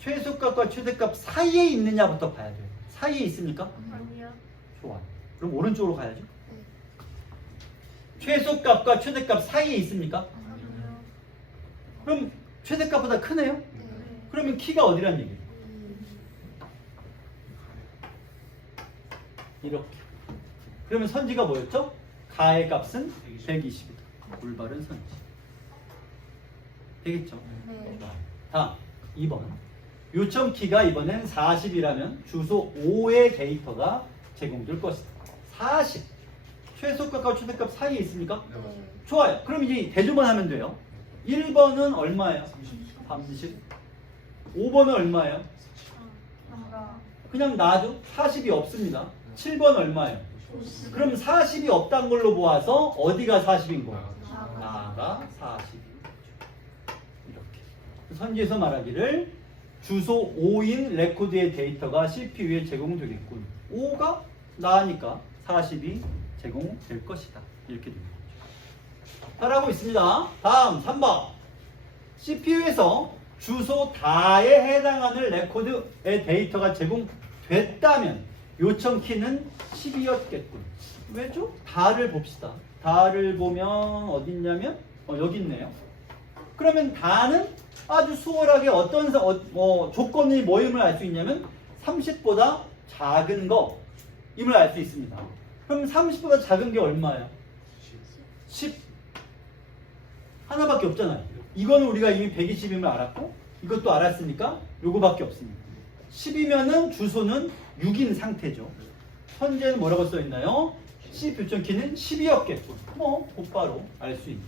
최소값과 최대값 사이에 있느냐부터 봐야 돼요. 사이에 있습니까? 아니요. 좋아. 그럼 오른쪽으로 가야죠. 최소값과 최대값 사이에 있습니까? 아니요. 그럼 최대값보다 크네요? 그러면 키가 어디란 얘기예요? 이렇게. 그러면 선지가 뭐였죠? 가의 값은 120이다. 올바른 선지. 되겠죠? 네. 다음 2번. 요청 키가 이번엔 40이라면 주소 5의 데이터가 제공될 것이다. 40. 최소값과 최대값 사이에 있습니까? 네, 맞아요. 좋아요. 그럼 이제 대조만 하면 돼요. 1번은 얼마예요? 30. 5번은 얼마예요? 그냥 놔도 40이 없습니다. 7번 얼마예요? 그럼 40이 없다는 걸로 보아서 어디가 40인 거예요? 나가 40인 거죠. 이렇게. 선지에서 말하기를 주소 5인 레코드의 데이터가 CPU에 제공되겠군. 5가 나니까 40이 제공될 것이다. 이렇게 됩니다. 따라하고 있습니다. 다음 3번. CPU에서 주소 다에 해당하는 레코드의 데이터가 제공됐다면 요청 키는 10이었겠군. 왜죠? 다를 봅시다. 다를 보면 어디 있냐면 여기 있네요. 그러면 다는 아주 수월하게 어떤 조건이 뭐임을 알 수 있냐면 30보다 작은 거임을 알 수 있습니다. 그럼 30보다 작은 게 얼마예요? 10. 하나밖에 없잖아요. 이거는 우리가 이미 120임을 알았고 이것도 알았으니까 요거밖에 없습니다. 10이면은 주소는 6인 상태죠. 현재는 뭐라고 써있나요? C 요청키는 10이었겠군. 뭐 곧바로 알 수 있는.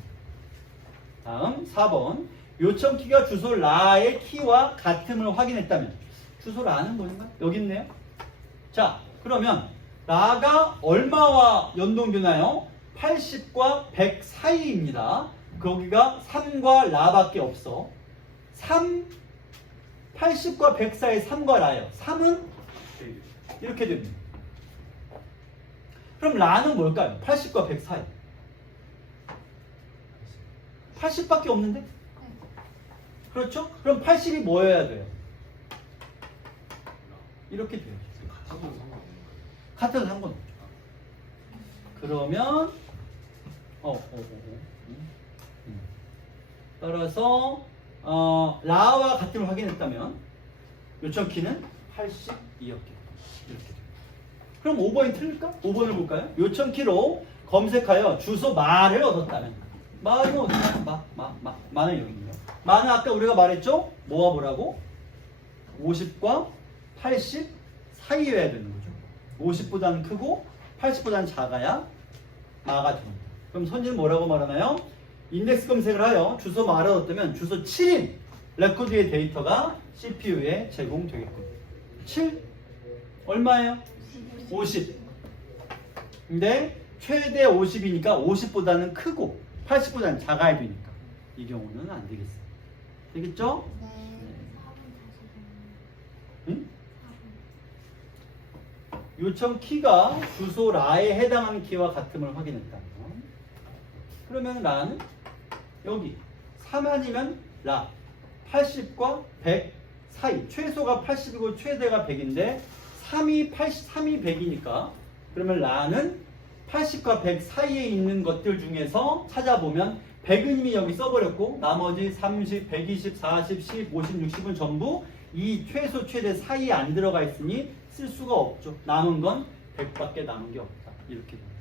다음 4번. 요청키가 주소 라의 키와 같음을 확인했다면 주소 라는 뭔가? 여기 있네요. 자, 그러면 라가 얼마와 연동되나요? 80과 100 사이입니다. 거기가 3과 라밖에 없어. 80과 100 사이 3과 라예요. 3은 이렇게 됩니다. 그럼 라는 뭘까요? 80과 100 사이. 80밖에 없는데? 그렇죠? 그럼 80이 뭐여야 돼요? 이렇게 돼요. 같아도 상관없죠. 그러면 따라서 라와 같음을 확인했다면 요청 키는 82였겠죠. 이렇게 돼요. 그럼 5번이 틀릴까? 5번을 볼까요? 요청 키로 검색하여 주소 마를 얻었다면 마는 어디냐? 마는 여기 있네요. 마는 아까 우리가 말했죠? 뭐와 뭐라고? 50과 80 사이여야 되는 거죠. 50보다는 크고 80보다는 작아야 마가 됩니다. 그럼 선지는 뭐라고 말하나요? 인덱스 검색을 하여 주소 마를 얻었다면 주소 7인 레코드의 데이터가 CPU에 제공되겠군. 7 얼마예요? 50. 근데 최대 50이니까 50보다는 크고 80보다는 작아야 되니까 이 경우는 안 되겠어요. 되겠죠? 응? 요청 키가 주소 라에 해당하는 키와 같음을 확인했다면 그러면 라는 여기 3 아니면 라 80과 100 사이 최소가 80이고 최대가 100인데 3이 100이니까 그러면 라는 80과 100 사이에 있는 것들 중에서 찾아보면 100은 이미 여기 써버렸고 나머지 30, 120, 40, 10, 50, 60은 전부 이 최소 최대 사이에 안 들어가 있으니 쓸 수가 없죠. 남은 건 100밖에 남은 게 없다. 이렇게 됩니다.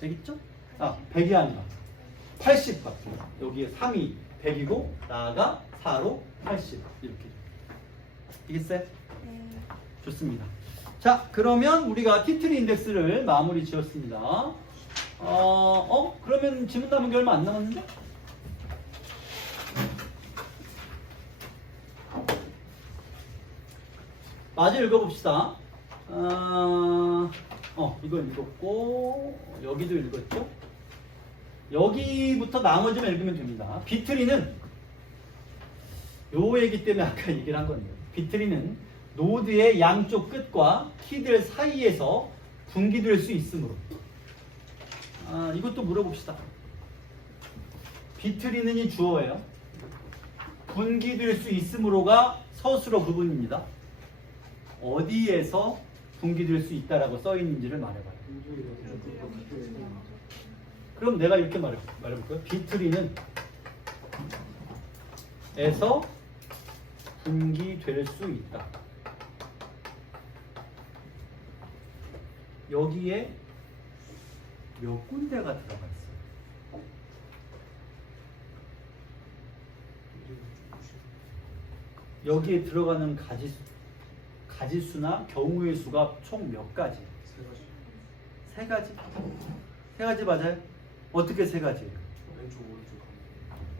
되겠죠? 100이 아니라 80밖에. 여기에 3이 100이고 라가 4로 80 이렇게 됩니다. 되겠어요? 좋습니다. 자, 그러면 우리가 티트리 인덱스를 마무리 지었습니다. 그러면 지문 남은 게 얼마 안 남았는데? 마저 읽어봅시다. 이거 읽었고, 여기도 읽었죠? 여기부터 나머지만 읽으면 됩니다. 비트리는, 요 얘기 때문에 아까 얘기를 한 건데요. 비트리는 노드의 양쪽 끝과 키들 사이에서 분기될 수 있으므로. 이것도 물어봅시다. 비트리는 이 주어예요. 분기될 수 있으므로가 서술어 부분입니다. 어디에서 분기될 수 있다라고 써 있는지를 말해봐요. 그럼 내가 이렇게 말해볼까요? 비트리는 에서 분기될 수 있다. 여기에 몇 군데가 들어가 있어요? 여기에 들어가는 가지수나 경우의 수가 총 몇 가지? 세 가지. 세 가지? 세 가지 맞아요? 어떻게 세 가지? 왼쪽 오른쪽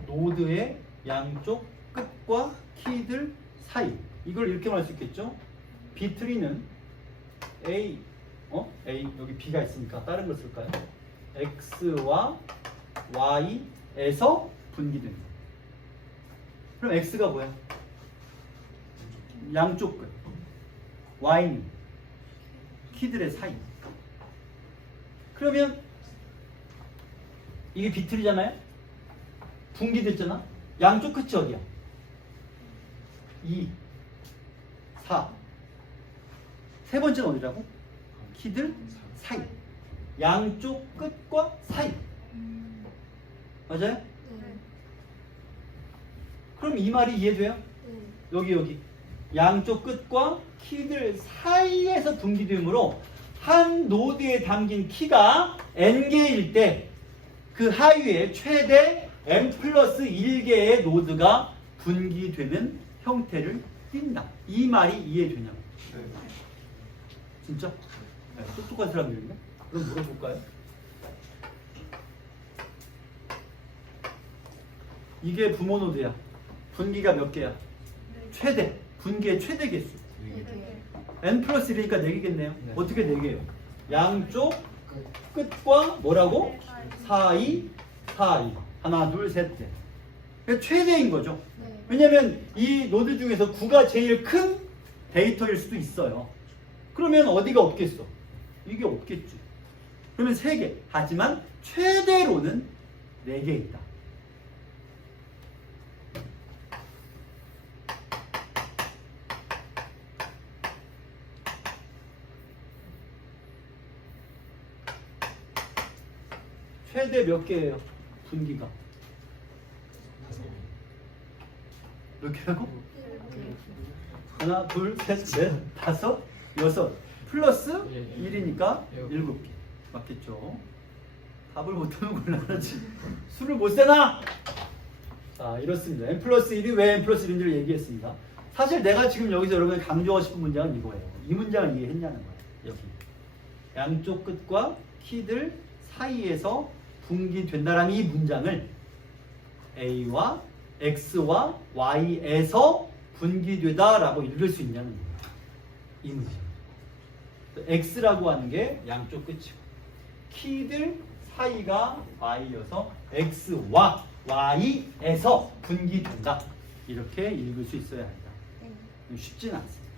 노드의 양쪽 끝과 키들 사이. 이걸 이렇게 말할 수 있겠죠? 비트리는 A, A 여기 B가 있으니까 다른 걸 쓸까요? X와 Y에서 분기됩니다. 그럼 X가 뭐야? 양쪽 끝. Y는 키들의 사이. 그러면 이게 비틀이잖아요? 분기됐잖아? 양쪽 끝이 어디야? 2, 4. 세 번째는 어디라고? 키들 사이. 양쪽 끝과 사이. 맞아요? 네. 그럼 이 말이 이해돼요? 네. 여기 양쪽 끝과 키들 사이에서 분기되므로 한 노드에 담긴 키가 n개일 때 그 하위에 최대 n 플러스 1개의 노드가 분기되는 형태를 띈다. 이 말이 이해되냐고. 네. 진짜? 네, 똑똑한 사람들인데? 그럼 물어볼까요? 이게 부모 노드야. 분기가 몇 개야? 최대. 분기의 최대 개수. 네. n 플러스 1이니까 4개겠네요. 네. 어떻게 4개예요? 양쪽 끝과 뭐라고? 사이. 하나, 둘, 셋. 넷. 최대인 거죠. 네. 왜냐면 이 노드 중에서 9가 제일 큰 데이터일 수도 있어요. 그러면 어디가 없겠어? 이게 없겠지. 그러면 3개. 하지만 최대로는 4개이다. 최대 몇 개예요? 분기가. 몇 개라고? 하나, 둘, 셋, 넷, 다섯, 여섯. 플러스 1이니까 7개. 맞겠죠? 답을 못하면 곤란하지. 수를 못 세나? 자, 이렇습니다. n 플러스 1이 왜 n 플러스 1인지를 얘기했습니다. 사실 내가 지금 여기서 여러분이 강조하고 싶은 문장은 이거예요. 이 문장을 이해했냐는 거예요. 여기. 양쪽 끝과 키들 사이에서 분기된다라는 이 문장을 A와 X와 Y에서 분기되다라고 읽을 수 있냐는 거예요. 이 문장. X라고 하는 게 양쪽 끝이고 키들 사이가 Y여서 X와 Y에서 분기된다. 이렇게 읽을 수 있어야 한다. 쉽지는 않습니다.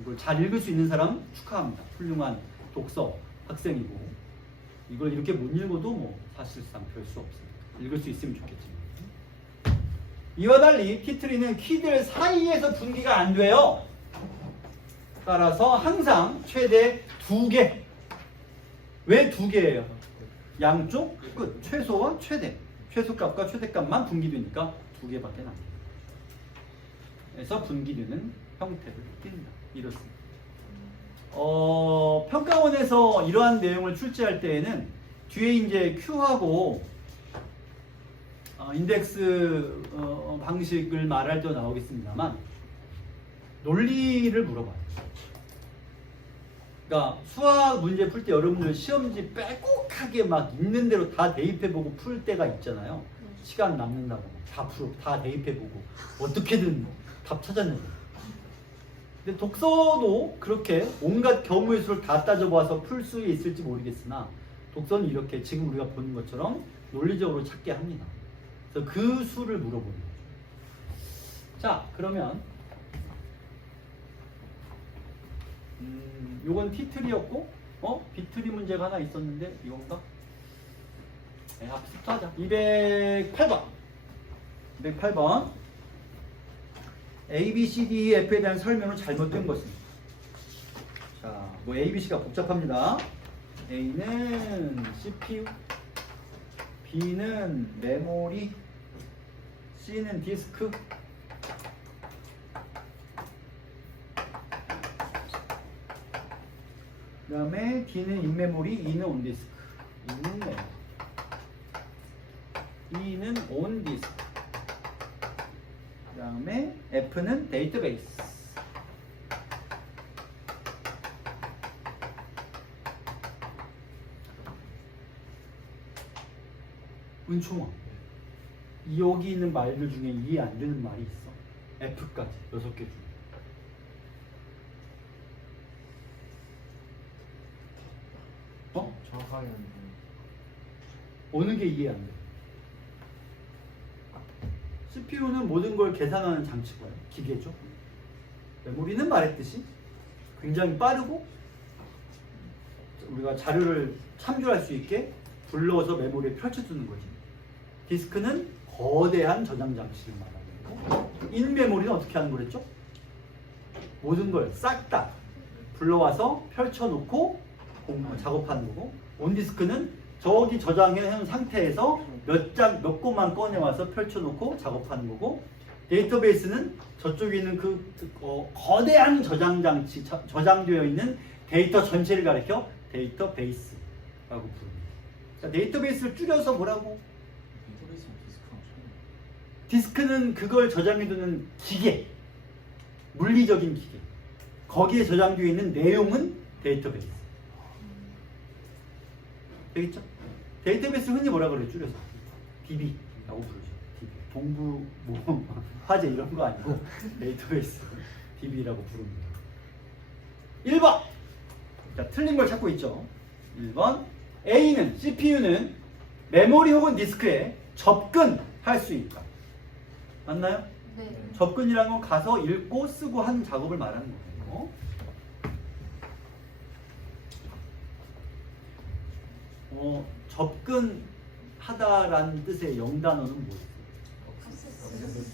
이걸 잘 읽을 수 있는 사람 축하합니다. 훌륭한 독서 학생이고 이걸 이렇게 못 읽어도 뭐 사실상 별 수 없습니다. 읽을 수 있으면 좋겠지만 이와 달리 티트리는 키들 사이에서 분기가 안 돼요. 따라서 항상 최대 2개. 왜 2개예요? 양쪽 끝 최소와 최대. 최소값과 최대값만 분기되니까 2개밖에 안 돼요. 그래서 분기되는 형태를 띈다. 이렇습니다. 평가원에서 이러한 내용을 출제할 때에는 뒤에 이제 Q하고 인덱스 방식을 말할 때 나오겠습니다만 논리를 물어봐요. 그러니까 수학 문제 풀 때 여러분들 시험지 빼곡하게 막 있는 대로 다 대입해보고 풀 때가 있잖아요. 시간 남는다고 다 대입해보고 어떻게든 답 찾았는데. 근데 독서도 그렇게 온갖 경우의 수를 다 따져봐서 풀 수 있을지 모르겠으나 독서는 이렇게 지금 우리가 보는 것처럼 논리적으로 찾게 합니다. 그래서 그 수를 물어보는 거죠. 자, 그러면 요건 T트리였고 B트리 문제가 하나 있었는데 이건가? 네, 앞부터 하자. 208번 A, B, C, D, E, F에 대한 설명은 잘못된 것입니다. 자, 뭐 A, B, C가 복잡합니다. A는 CPU, B는 메모리, C는 디스크, 그 다음에 D는 인메모리, E는 온디스크. E는 메모리, E는 온디스크. 그 다음에 F는 데이터베이스. 은총아, 여기 있는 말들 중에 이해 안 되는 말이 있어. F까지 6개 중에. 어? 정확하게 하는데. 어느 게 이해 안 돼? CPU는 모든 걸 계산하는 장치고요. 기계죠. 메모리는 말했듯이 굉장히 빠르고 우리가 자료를 참조할 수 있게 불러서 메모리에 펼쳐주는 거지. 디스크는 거대한 저장 장치를 말하는 거고, 인메모리는 어떻게 하는 거랬죠? 모든 걸 싹 다 불러와서 펼쳐놓고 작업하는 거고, 온디스크는 저기 저장해 놓은 상태에서 몇 곳만 꺼내와서 펼쳐놓고 작업하는 거고, 데이터베이스는 저쪽에 있는 거대한 저장 장치, 저장되어 있는 데이터 전체를 가리켜 데이터베이스라고 부릅니다. 자, 데이터베이스를 줄여서 뭐라고? 데이터베이스랑 디스크랑 차이. 디스크는 그걸 저장해두는 기계, 물리적인 기계. 거기에 저장되어 있는 내용은 데이터베이스. 되겠죠? 데이터베이스 흔히 뭐라 그래요? 줄여서 DB라고 부르죠. DB. 동부 모험 화재 이런 거 아니고 데이터베이스 DB라고 부릅니다. 1번. 자, 틀린 걸 찾고 있죠. 1번. A는 CPU는 메모리 혹은 디스크에 접근할 수 있다. 맞나요? 네. 접근이란 건 가서 읽고 쓰고 하는 작업을 말하는 거예요. 접근하다라는 뜻의 영단어는 뭐예요?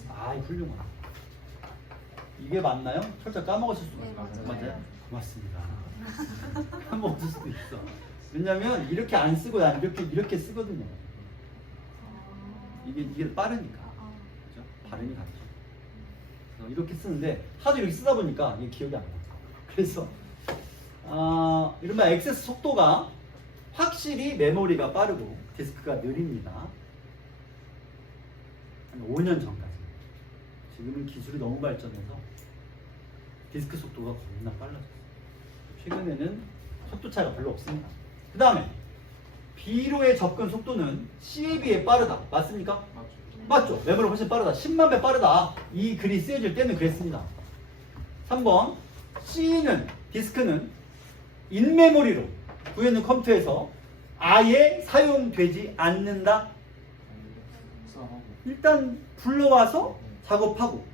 아, 훌륭하다. 이게 맞나요? 철자 까먹으실 수가 네, 있어요. 맞아요. 고맙습니다. 까먹을 수도 있어. 왜냐면 이렇게 안 쓰고 난 이렇게 쓰거든요. 이게 빠르니까. 그죠? 발음이 다르죠. 그래서 이렇게 쓰는데 하도 이렇게 쓰다 보니까 이게 기억이 안 나. 그래서 이른바 액세스 속도가 확실히 메모리가 빠르고 디스크가 느립니다. 한 5년 전까지. 지금은 기술이 너무 발전해서 디스크 속도가 겁나 빨라졌어요. 최근에는 속도 차이가 별로 없습니다. 그 다음에 B로의 접근 속도는 C에 비해 빠르다. 맞습니까? 맞죠. 맞죠? 메모리 훨씬 빠르다. 10만 배 빠르다. 이 글이 쓰여질 때는 그랬습니다. 3번 C는 디스크는 인메모리로 구해놓은 컴퓨터에서 아예 사용되지 않는다. 복사하고. 일단 불러와서 작업하고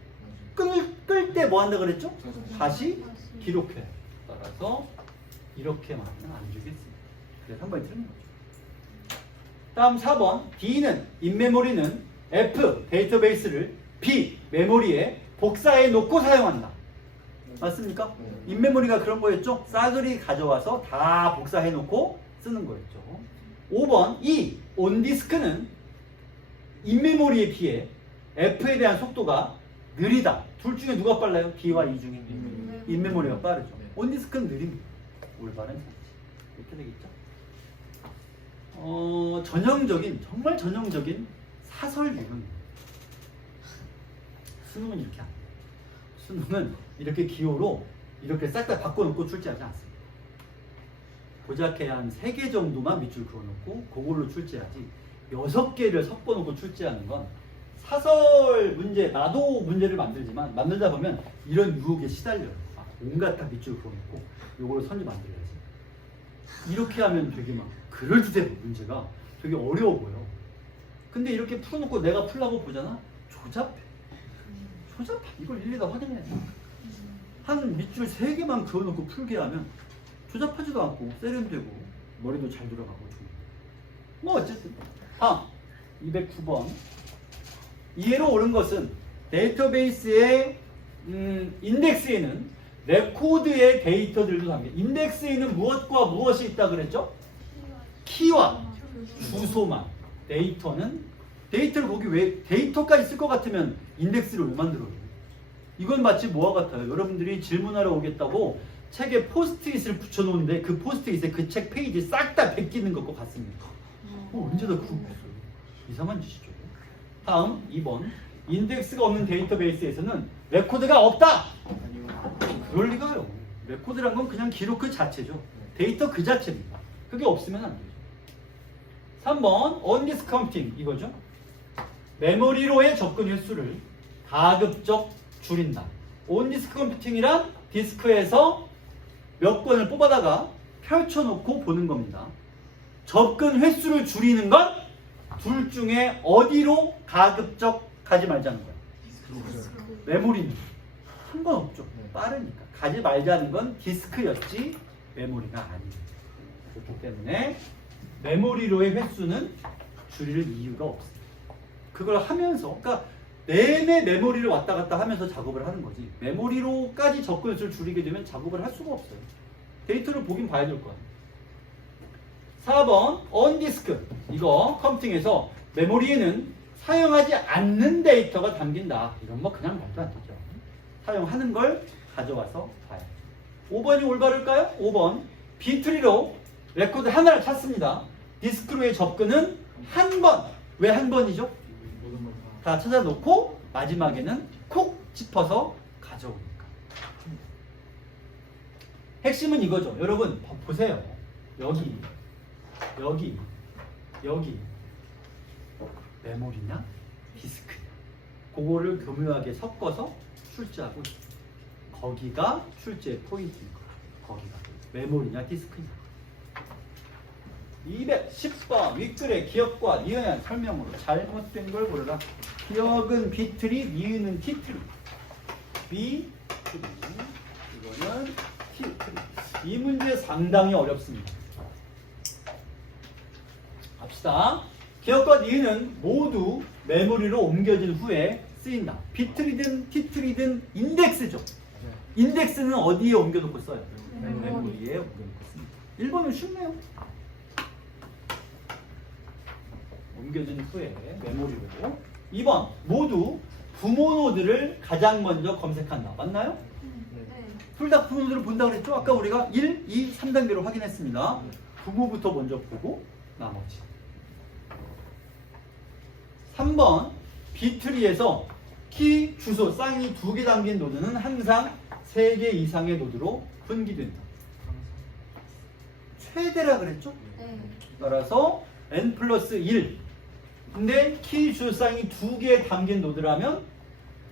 끌 때 뭐 한다 그랬죠? 다시 기록해. 따라서 이렇게만은 안 주겠습니다. 그래서 한 번에 틀린 거죠. 다음 4번 D는 인메모리는 F 데이터베이스를 B 메모리에 복사해 놓고 사용한다. 맞습니까? 인메모리가 그런 거였죠? 싸그리 가져와서 다 복사해 놓고 쓰는 거였죠. 5번 E 온디스크는 인메모리에 비해 F에 대한 속도가 느리다. 둘 중에 누가 빨라요? B와 E 중에 인메모리가 빠르죠. 온디스크는 느립니다. 올바른 상식. 이렇게 되겠죠? 정말 전형적인 사설 유형입니다. 수능은 이렇게 안 돼요. 수능은 이렇게 기호로 이렇게 싹 다 바꿔놓고 출제하지 않습니다. 고작해 한 3개 정도만 밑줄 그어놓고 그걸로 출제하지 6개를 섞어놓고 출제하는 건 사설 문제, 나도 문제를 만들다 보면 이런 유혹에 시달려요. 온갖 다 밑줄 그어놓고 요걸로 선지 만들어야지. 이렇게 하면 되게 막 그럴듯해 문제가 되게 어려워 보여. 근데 이렇게 풀어놓고 내가 풀라고 보잖아? 조잡해. 이걸 일일이 확인해야 돼. 한 밑줄 3개만 그어놓고 풀게 하면 조잡하지도 않고 세련되고 머리도 잘 돌아가고 뭐 어쨌든 209번 이해로 옳은 것은 데이터베이스의 인덱스에는 레코드의 데이터들도 담겨. 인덱스에는 무엇과 무엇이 있다 그랬죠? 키와 주소만. 데이터는 데이터를 거기 왜 데이터까지 쓸 것 같으면 인덱스를 왜 만들어요? 이건 마치 뭐와 같아요? 여러분들이 질문하러 오겠다고 책에 포스트잇을 붙여놓는데 그 포스트잇에 그 책 페이지 싹 다 베끼는 것과 같습니다. 언제 다 그러고 있어요? 이상한 짓이죠. 다음 2번. 인덱스가 없는 데이터베이스에서는 레코드가 없다. 그럴 리가요. 레코드란 건 그냥 기록 그 자체죠. 데이터 그 자체입니다. 그게 없으면 안 되죠. 3번 언디스크 컴퓨팅 이거죠. 메모리로의 접근 횟수를 가급적 줄인다. 온디스크 컴퓨팅이란 디스크에서 몇 권을 뽑아다가 펼쳐놓고 보는 겁니다. 접근 횟수를 줄이는 건 둘 중에 어디로 가급적 가지 말자는 거예요. 메모리는 상관없죠. 빠르니까. 가지 말자는 건 디스크였지 메모리가 아닙니다. 그렇기 때문에 메모리로의 횟수는 줄일 이유가 없습니다. 그걸 하면서 그러니까 내내 메모리를 왔다 갔다 하면서 작업을 하는 거지. 메모리로까지 접근 횟수를 줄이게 되면 작업을 할 수가 없어요. 데이터를 보긴 봐야 될 거야. 4번 언디스크 이거 컴퓨팅에서 메모리에는 사용하지 않는 데이터가 담긴다. 이건 뭐 그냥 말도 안 되죠. 사용하는 걸 가져와서 봐요. 5번이 올바를까요? 5번 비트리로 레코드 하나를 찾습니다. 디스크로의 접근은 한 번. 왜 한 번이죠? 다 찾아놓고 마지막에는 콕 짚어서 가져오니까. 핵심은 이거죠. 여러분 보세요. 여기 메모리냐 디스크냐 그거를 교묘하게 섞어서 출제하고 있어요. 거기가 출제 포인트인 거야. 거기가 메모리냐 디스크냐. 210번 윗글의 기억과 니은의 설명으로 잘못된 걸 고르라. 기억은 비트리, 니은은 티트리. 비트리 이거는 티트리. 이 문제 상당히 어렵습니다. 갑시다. 기억과 니은은 모두 메모리로 옮겨진 후에 쓰인다. 비트리든 티트리든 인덱스죠. 인덱스는 어디에 옮겨놓고 써요? 메모리에 옮겨놓고 씁니다. 1번은 쉽네요. 옮겨진 후에 메모리로. 2번 모두 부모 노드를 가장 먼저 검색한다. 맞나요? 둘 다 부모 노드를 본다고 그랬죠? 아까 우리가 1, 2, 3단계로 확인했습니다. 부모부터 먼저 보고 나머지. 3번 비트리에서 키, 주소, 쌍이 2개 담긴 노드는 항상 3개 이상의 노드로 분기된다. 최대라 그랬죠? 따라서 n 플러스 1. 근데 키, 주소, 쌍이 2개 담긴 노드라면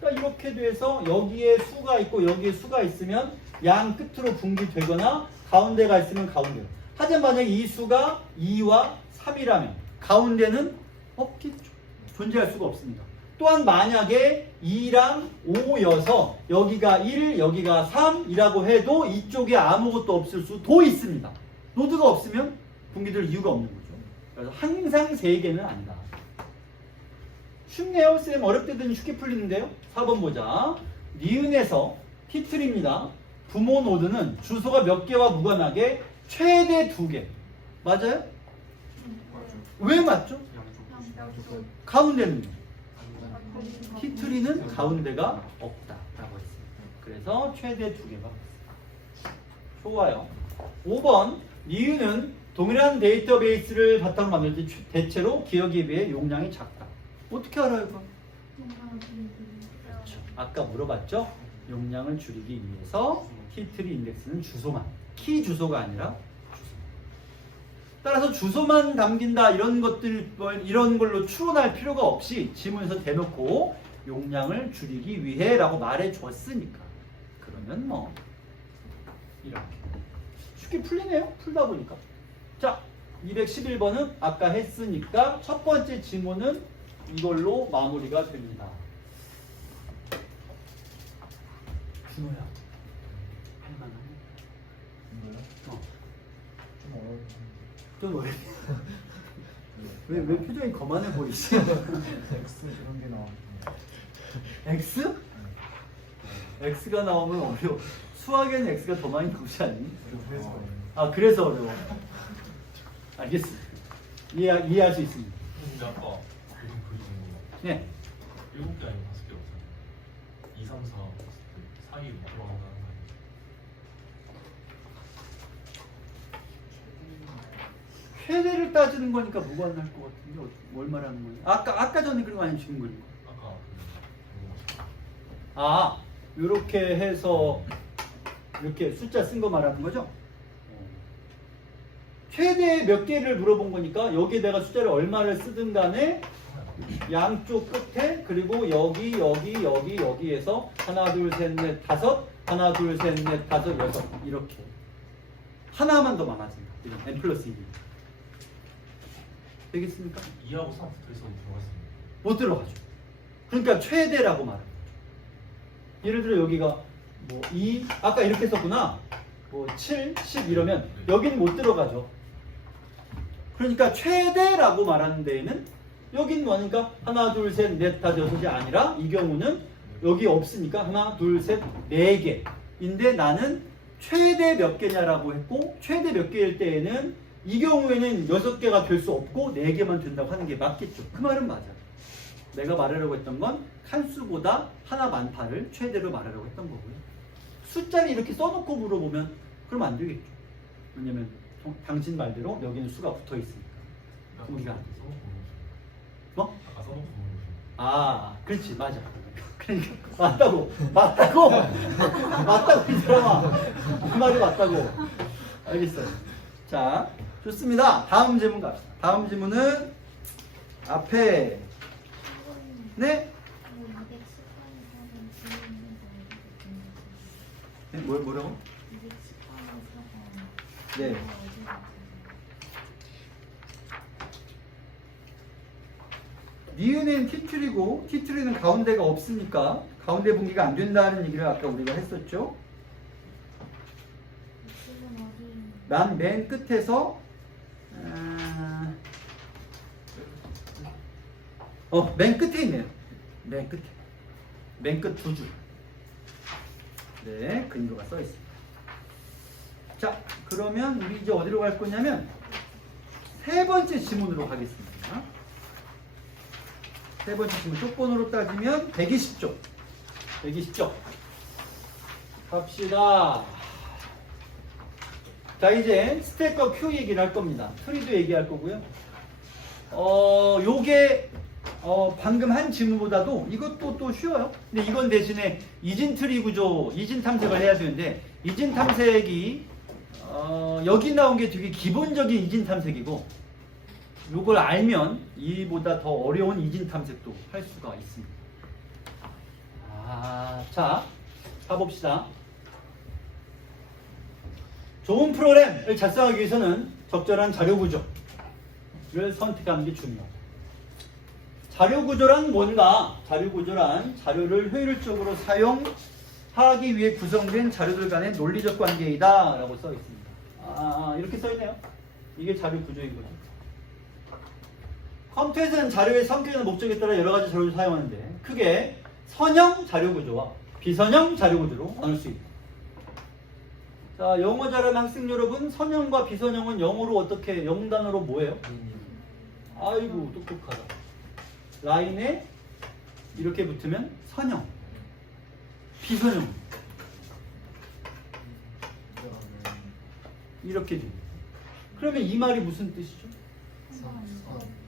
그러니까 이렇게 돼서 여기에 수가 있고 여기에 수가 있으면 양 끝으로 분기되거나 가운데가 있으면 가운데로. 하지만 만약에 이 수가 2와 3이라면 가운데는 없겠죠. 존재할 수가 없습니다. 또한 만약에 2랑 5여서 여기가 1, 여기가 3이라고 해도 이쪽에 아무것도 없을 수도 있습니다. 노드가 없으면 분기될 이유가 없는 거죠. 그래서 항상 3개는 아니다. 쉽네요. 쌤 어렵게든 쉽게 풀리는데요. 4번 보자. 니은에서 티틀입니다. 부모 노드는 주소가 몇 개와 무관하게 최대 2개. 맞아요? 왜 맞죠? 가운데는 티트리는 가운데가 없다라고 했습니다. 그래서 최대 2개가 좋아요. 5번 니은은 동일한 데이터베이스를 바탕으로 만들 때 대체로 기억에 비해 용량이 작다. 어떻게 알아요? 그럼? 그렇죠. 아까 물어봤죠? 용량을 줄이기 위해서 티트리 인덱스는 주소만, 키 주소가 아니라 따라서 주소만 담긴다 이런 것들 이런 걸로 추론할 필요가 없이 지문에서 대놓고 용량을 줄이기 위해라고 말해줬으니까 그러면 뭐 이렇게 쉽게 풀리네요. 풀다 보니까. 자 211번은 아까 했으니까 첫 번째 지문은 이걸로 마무리가 됩니다. 준호야 할만하네. 좀 어려워. 좀 왜 표정이 거만해 보이지? X 이런 게 나와. X? X가 나오면 어려워. 수학에는 X가 더 많이 나오지 않니? 그래서 아 그래서 어려워. 알겠습니다. 이해할 수 있습니다. 근데 아까 이런 그림 네. 7개 아니면 5개 없어요. 2, 3, 4 사이 못 들어간다는 거 아니에요? 최대를 따지는 거니까 무관할 것 같은데 뭘 말하는 거예요? 아까 전에 그런 거 아니면 지금 그런 거? 아까 아, 이렇게 해서 이렇게 숫자 쓴 거 말하는 거죠? 최대 몇 개를 물어본 거니까 여기에 내가 숫자를 얼마를 쓰든 간에 양쪽 끝에 그리고 여기에서 하나 둘 셋 넷 다섯 하나 둘 셋 넷 다섯 여섯 이렇게 하나만 더 많아진다. 이런 n 플러스 1이 되겠습니까? 2하고 3 붙어있어도 들어갔습니다. 못 들어가죠. 그러니까 최대라고 말하는 거죠. 예를 들어 여기가 뭐 2, 아까 이렇게 썼구나. 뭐 7, 10 이러면 여기는 못 들어가죠. 그러니까 최대라고 말하는 데에는 여긴 뭐니까 하나, 둘, 셋, 넷, 다섯, 여섯이 아니라 이 경우는 여기 없으니까 하나, 둘, 셋, 네 개인데 나는 최대 몇 개냐라고 했고 최대 몇 개일 때에는 이 경우에는 6개가 될 수 없고 4개만 된다고 하는 게 맞겠죠. 그 말은 맞아요. 내가 말하려고 했던 건 칸수보다 하나 많다를 최대로 말하려고 했던 거고요. 숫자를 이렇게 써놓고 물어보면 그럼 안 되겠죠. 왜냐면 당신 말대로 여기는 수가 붙어 있으니까. 우리가 안 돼. 써놓고 뭐? 아까 써놓고 모르겠어요. 아, 그렇지, 맞아. 그러니까 맞다고 이 사람아. 그 말이 맞다고. 알겠어요. 자, 좋습니다. 다음 질문 갑시다. 다음 질문은 앞에 네? 네, 뭐라고? 네. 니은은 티트리고 티트리는 가운데가 없으니까 가운데 분기가 안 된다는 얘기를 아까 우리가 했었죠. 난 맨 끝에서 맨 끝에 있네요. 맨 끝에. 맨 끝 두 줄. 네, 근거가 써 있습니다. 자, 그러면 우리 이제 어디로 갈 거냐면 세 번째 지문으로 가겠습니다. 세 번째 지문 쪽번호로 따지면 120쪽. 120쪽. 갑시다. 자, 이제 스택과 큐 얘기를 할 겁니다. 트리도 얘기할 거고요. 요게 방금 한 지문보다도 이것도 또 쉬워요. 근데 이건 대신에 이진 트리 구조, 이진 탐색을 해야 되는데 이진 탐색이 여기 나온 게 되게 기본적인 이진 탐색이고 요걸 알면 이보다 더 어려운 이진 탐색도 할 수가 있습니다. 자, 가봅시다. 좋은 프로그램을 작성하기 위해서는 적절한 자료 구조를 선택하는 게 중요합니다. 자료 구조란 뭔가? 자료 구조란 자료를 효율적으로 사용하기 위해 구성된 자료들 간의 논리적 관계이다 라고 써 있습니다. 이렇게 써 있네요. 이게 자료 구조인 거죠. 컴퓨터에서는 자료의 성격이나 목적에 따라 여러 가지 자료를 사용하는데 크게 선형 자료 구조와 비선형 자료 구조로 나눌 수 있다. 자, 영어 잘하는 학생 여러분, 선형과 비선형은 영어로 어떻게, 영단어로 뭐예요? 아이고, 똑똑하다. 라인에 이렇게 붙으면 선형, 비선형. 이렇게 됩니다. 그러면 이 말이 무슨 뜻이죠?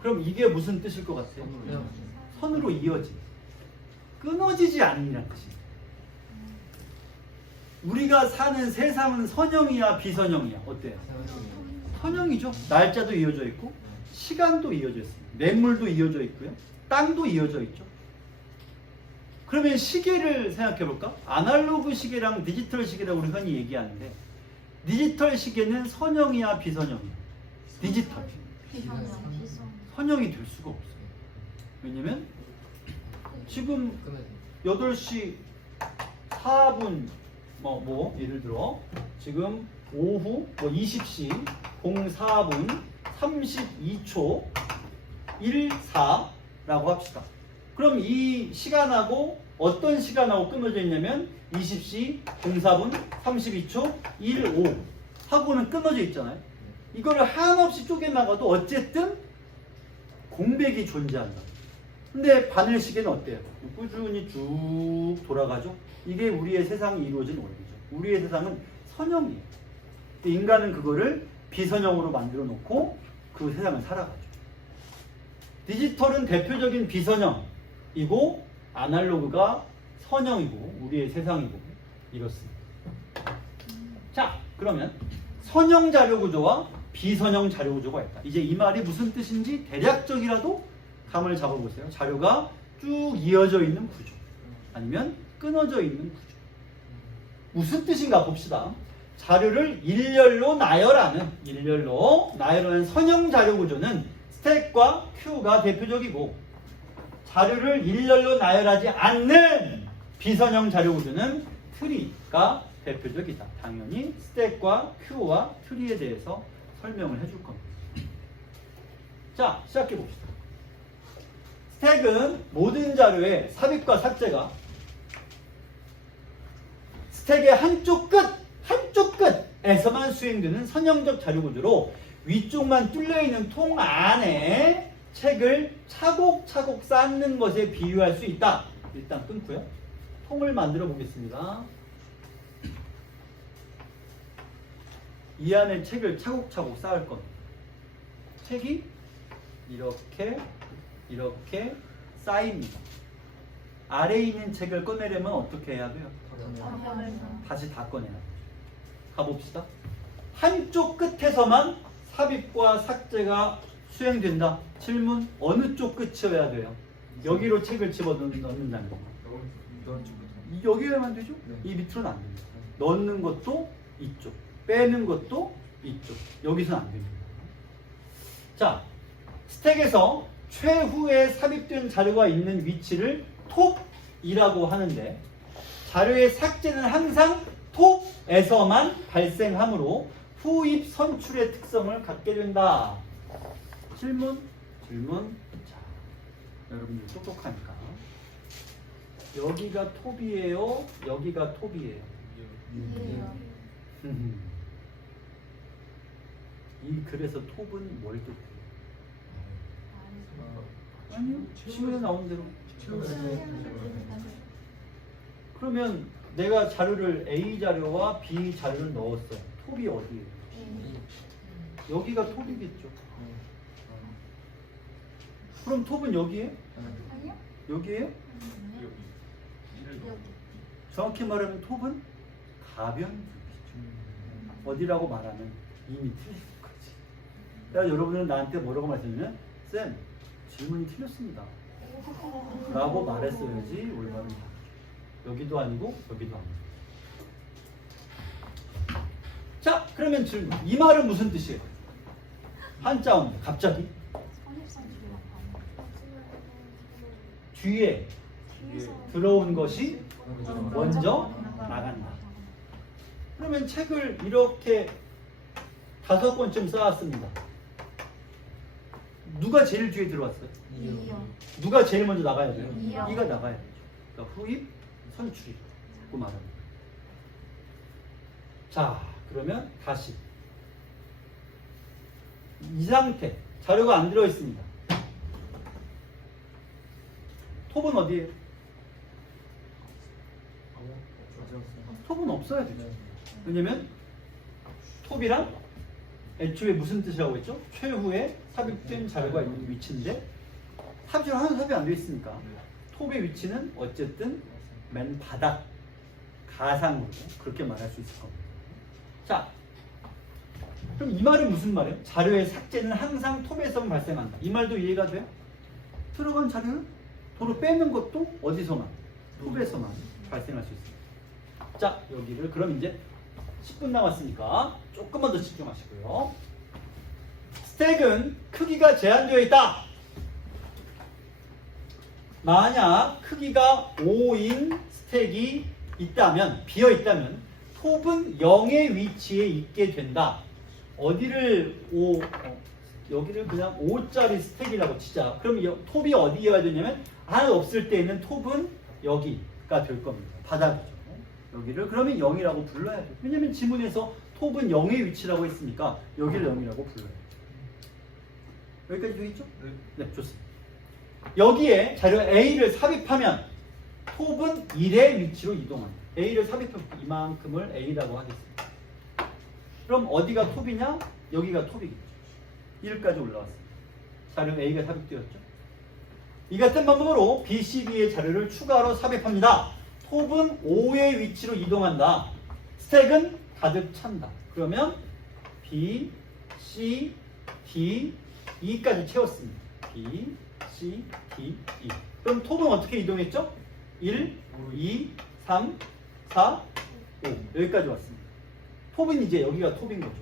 그럼 이게 무슨 뜻일 것 같아요? 선으로 이어지. 끊어지지 않는다는 뜻입니다. 우리가 사는 세상은 선형이야, 비선형이야? 어때요? 선형이죠. 날짜도 이어져 있고 시간도 이어져 있습니다. 매물도 이어져 있고요. 땅도 이어져 있죠. 그러면 시계를 생각해 볼까? 아날로그 시계랑 디지털 시계라고 우리 흔히 얘기하는데 디지털 시계는 선형이야, 비선형이야? 디지털. 선형이 될 수가 없어요. 왜냐면 지금 8시 4분 예를 들어 지금 오후 20시 04분 32초 14라고 합시다. 그럼 이 시간하고 어떤 시간하고 끊어져 있냐면 20시 04분 32초 15 하고는 끊어져 있잖아요. 이거를 한없이 쪼개나가도 어쨌든 공백이 존재한다. 근데 바늘 시계는 어때요? 꾸준히 쭉 돌아가죠. 이게 우리의 세상이 이루어진 원리죠. 우리의 세상은 선형이에요. 근데 인간은 그거를 비선형으로 만들어 놓고 그 세상을 살아가죠. 디지털은 대표적인 비선형이고 아날로그가 선형이고 우리의 세상이고 이렇습니다. 자, 그러면 선형 자료 구조와 비선형 자료 구조가 있다. 이제 이 말이 무슨 뜻인지 대략적이라도 감을 잡아보세요. 자료가 쭉 이어져 있는 구조 아니면 끊어져 있는 구조. 무슨 뜻인가 봅시다. 자료를 일렬로 나열하는 선형 자료 구조는 스택과 큐가 대표적이고, 자료를 일렬로 나열하지 않는 비선형 자료 구조는 트리가 대표적이다. 당연히 스택과 큐와 트리에 대해서 설명을 해줄 겁니다. 자, 시작해 봅시다. 스택은 모든 자료의 삽입과 삭제가 스택의 한쪽 끝에서만 수행되는 선형적 자료 구조로 위쪽만 뚫려있는 통 안에 책을 차곡차곡 쌓는 것에 비유할 수 있다. 일단 끊고요. 통을 만들어 보겠습니다. 이 안에 책을 차곡차곡 쌓을 겁니다. 책이 이렇게 쌓입니다. 아래에 있는 책을 꺼내려면 어떻게 해야 돼요? 다시 다 꺼내야 돼요. 가봅시다. 한쪽 끝에서만 삽입과 삭제가 수행된다. 질문, 어느 쪽 끝이어야 돼요? 여기로 책을 집어넣는다는 거. 여기에만 되죠? 네. 이 밑으로는 안 됩니다. 넣는 것도 이쪽, 빼는 것도 이쪽. 여기서는 안 됩니다. 자, 스택에서 최후에 삽입된 자료가 있는 위치를 톱이라고 하는데, 자료의 삭제는 항상 톱에서만 발생하므로 후입 선출의 특성을 갖게 된다. 질문. 자, 여러분들 똑똑하니까. 여기가 톱이에요? 여기가 톱이에요? 그래서 톱은 뭘 뜻해요? 아니요. 시험에 나온 대로. 그러면 내가 자료를 A 자료와 B 자료를 넣었어요. 톱이 어디예요? 여기가 톱이겠죠. 그럼 톱은 여기에? 아니요? 여기에요? 정확히 말하면 톱은 가변부이죠. 어디라고 말하면 이미 틀린 거지. 그러니까 여러분은 나한테 뭐라고 말했냐면, 쌤, 질문이 틀렸습니다 라고 말했어야지 올바른 답이죠. 여기도 아니고 여기도 아니고. 자, 그러면 질문. 이 말은 무슨 뜻이에요? 한자음 갑자기 뒤에 들어온 것이 먼저 나간다. 그러면 책을 이렇게 5권쯤 쌓았습니다. 누가 제일 뒤에 들어왔어요? 누가 제일 먼저 나가야 돼요? 이요. 이가 나가야 되죠. 그러니까 후입, 선출이라고 말합니다. 자, 그러면 다시 이 상태, 자료가 안 들어있습니다. 톱은 어디에요? 톱은 없어야 되죠. 왜냐면 톱이란 애초에 무슨 뜻이라고 했죠? 최후에 삽입된 자료가 있는 위치인데 삽입을 하나도 삽입 안 되어 있으니까 톱의 위치는 어쨌든 맨 바닥, 가상으로 그렇게 말할 수 있을 겁니다. 자, 그럼 이 말은 무슨 말이에요? 자료의 삭제는 항상 톱에서만 발생한다. 이 말도 이해가 돼요? 들어간 자료를 도로 빼는 것도 어디서만? 톱에서만 발생할 수 있습니다. 자, 여기를 그럼 이제 10분 남았으니까 조금만 더 집중하시고요. 스택은 크기가 제한되어 있다. 만약 크기가 5인 스택이 있다면, 비어 있다면 톱은 0의 위치에 있게 된다. 어디를 여기를 그냥 5짜리 스택이라고 치자. 그럼 톱이 어디에 되냐면 하나 없을 때에는 톱은 여기가 될 겁니다. 바닥이죠. 여기를 그러면 0이라고 불러야 돼요. 왜냐면 지문에서 톱은 0의 위치라고 했으니까 여기를 0이라고 불러야 돼요. 여기까지 되겠죠? 네, 좋습니다. 여기에 자료 A를 삽입하면 톱은 1의 위치로 이동합니다. A를 삽입하면 이만큼을 A라고 하겠습니다. 그럼 어디가 톱이냐? 여기가 톱이겠죠. 1까지 올라왔습니다. 자료 A가 삽입되었죠. 이 같은 방법으로 B, C, D의 자료를 추가로 삽입합니다. 톱은 5의 위치로 이동한다. 스택은 가득 찬다. 그러면 B, C, D, E까지 채웠습니다. B, C, D, E. 그럼 톱은 어떻게 이동했죠? 1, 2, 3, 4, 5. 여기까지 왔습니다. 톱은 이제 여기가 톱인 거죠.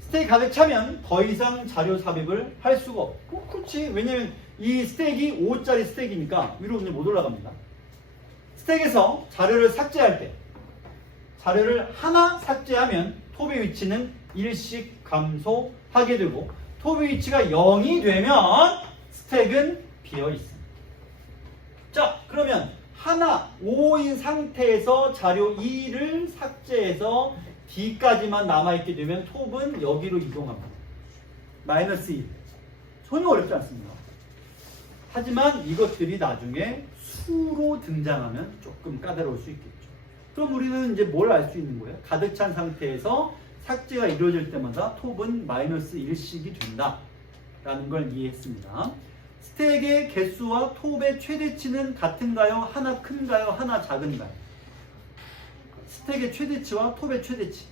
스택이 가득 차면 더 이상 자료 삽입을 할 수가 없고, 그렇지. 왜냐면 이 스택이 5짜리 스택이니까 위로 이제 못 올라갑니다. 스택에서 자료를 삭제할 때, 자료를 하나 삭제하면 톱의 위치는 1씩 감소하게 되고, 톱의 위치가 0이 되면 스택은 비어 있습니다. 자, 그러면 하나 5인 상태에서 자료 2를 삭제해서 D까지만 남아있게 되면 톱은 여기로 이동합니다. 마이너스 1. 전혀 어렵지 않습니다. 하지만 이것들이 나중에 수로 등장하면 조금 까다로울 수 있겠죠. 그럼 우리는 이제 뭘 알 수 있는 거예요? 가득 찬 상태에서 삭제가 이루어질 때마다 톱은 마이너스 1씩이 된다 라는 걸 이해했습니다. 스택의 개수와 톱의 최대치는 같은가요? 하나 큰가요? 하나 작은가요? 스택의 최대치와 톱의 최대치.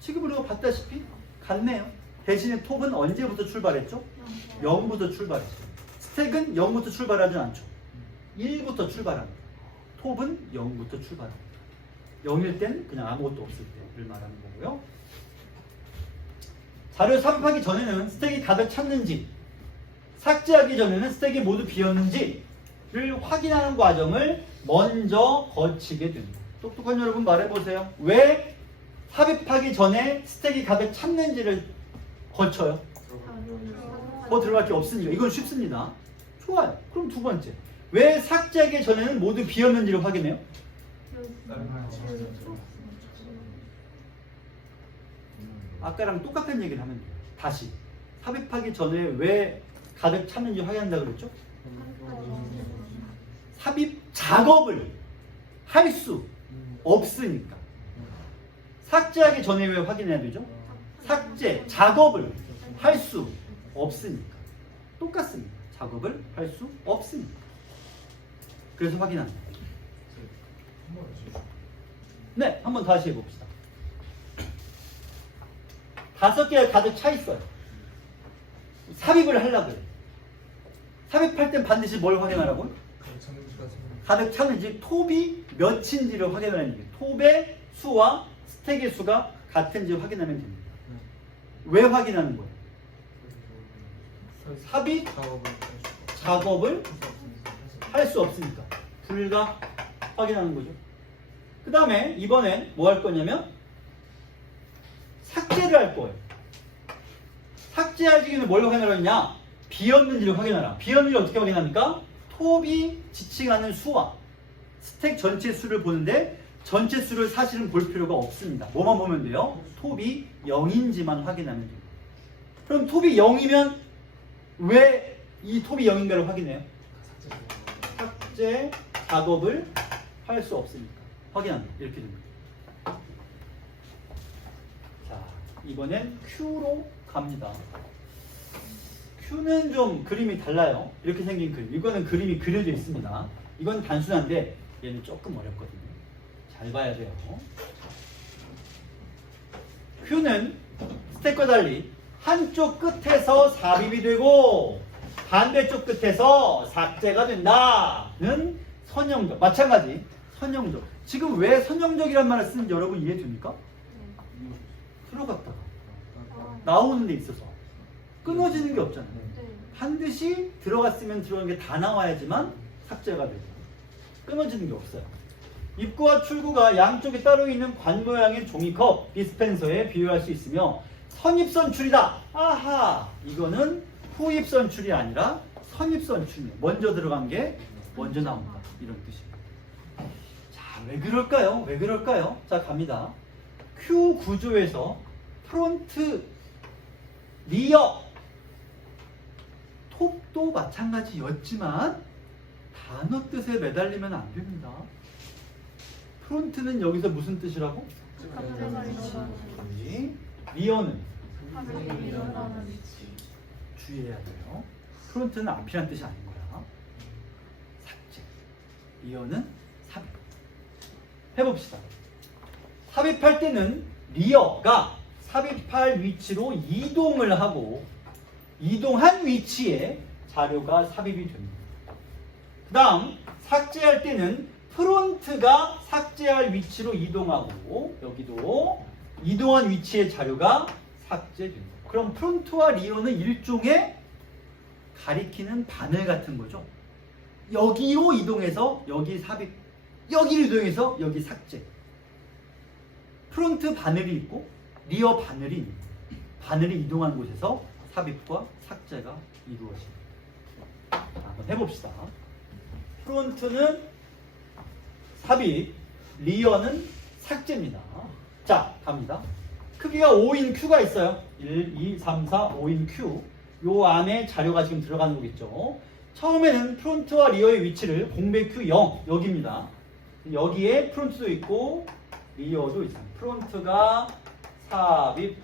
지금 우리가 봤다시피 같네요. 대신에 톱은 언제부터 출발했죠? 0부터 출발했죠. 스택은 0부터 출발하지 않죠. 1부터 출발합니다. 톱은 0부터 출발합니다. 0일 땐 그냥 아무것도 없을 때를 말하는 거고요. 자료 삽입하기 전에는 스택이 가득 찼는지, 삭제하기 전에는 스택이 모두 비었는지를 확인하는 과정을 먼저 거치게 됩니다. 똑똑한 여러분 말해보세요. 왜 삽입하기 전에 스택이 가득 찼는지를 거쳐요? 더 들어갈 게 없으니까. 이건 쉽습니다. 좋아요. 그럼 두 번째. 왜 삭제하기 전에는 모두 비었는지를 확인해요? 아까랑 똑같은 얘기를 하면 돼요. 다시. 삽입하기 전에 왜 가득 찼는지 확인한다고 그랬죠? 삽입 작업을 할 수 없으니까. 삭제하기 전에 왜 확인해야 되죠? 삭제 작업을 할 수 없으니까. 똑같습니다. 작업을 할 수 없으니까. 그래서 확인합니다. 네, 한번 다시 해봅시다. 5개가 가득 차 있어요. 삽입을 하려고 해요. 삽입할 땐 반드시 뭘 확인하라고요? 가득 찼는지, 톱이 몇인지를 확인하는 얘기예요. 톱의 수와 스택의 수가 같은지 확인하면 됩니다. 왜 확인하는 거예요? 삽입 작업을 할 수 없으니까 불가 확인하는 거죠. 그 다음에 이번엔 뭐 할 거냐면 삭제를 할 거예요. 삭제하기 전에 뭘 확인하느냐? 비었는지를 확인하라. 비었는지를 어떻게 확인합니까? 톱이 지칭하는 수와 스택 전체 수를 보는데 전체 수를 사실은 볼 필요가 없습니다. 뭐만 보면 돼요? 톱이 0인지만 확인하면 돼요. 그럼 톱이 0이면 왜 이 톱이 0인가를 확인해요? 삭제 작업을 할 수 없으니까 확인합니다. 이렇게 됩니다. 자, 이번엔 Q로 갑니다. Q는 좀 그림이 달라요. 이렇게 생긴 그림. 이거는 그림이 그려져 있습니다. 이건 단순한데 얘는 조금 어렵거든요. 잘 봐야 돼요. Q는 스택과 달리 한쪽 끝에서 삽입이 되고 반대쪽 끝에서 삭제가 된다는 선형적. 마찬가지 선형적. 지금 왜 선형적이란 말을 쓰는지 여러분 이해됩니까? 들어갔다가 나오는 데 있어서 끊어지는 게 없잖아요. 반드시 들어갔으면 들어간 게 다 나와야지만 삭제가 되고 끊어지는 게 없어요. 입구와 출구가 양쪽에 따로 있는 관 모양의 종이컵, 디스펜서에 비유할 수 있으며 선입선출이다. 아하, 이거는 후입선출이 아니라 선입선출이에요. 먼저 들어간 게 먼저 나온다. 이런 뜻입니다. 자, 왜 그럴까요? 왜 그럴까요? 자, 갑니다. Q 구조에서 프론트, 리어, 톱도 마찬가지였지만 단어 뜻에 매달리면 안 됩니다. 프론트는 여기서 무슨 뜻이라고? 리어는 주의해야 돼요. 프론트는 앞이란 뜻이 아닌 거야. 삭제. 리어는 삽입. 해봅시다. 삽입할 때는 리어가 삽입할 위치로 이동을 하고 이동한 위치에 자료가 삽입이 됩니다. 그 다음 삭제할 때는 프론트가 삭제할 위치로 이동하고 여기도 이동한 위치의 자료가 삭제됩니다. 그럼 프론트와 리어는 일종의 가리키는 바늘 같은 거죠. 여기로 이동해서 여기 삽입, 여기로 이동해서 여기 삭제. 프론트 바늘이 있고 리어 바늘이 있습니다. 바늘이 이동한 곳에서 삽입과 삭제가 이루어집니다. 자, 한번 해봅시다. 프론트는 삽입, 리어는 삭제입니다. 자, 갑니다. 크기가 5인 Q가 있어요. 1, 2, 3, 4, 5인 Q. 요 안에 자료가 지금 들어가는 거겠죠. 처음에는 프론트와 리어의 위치를 공배 Q0 여기입니다. 여기에 프론트도 있고 리어도 있습니다. 프론트가 삽입,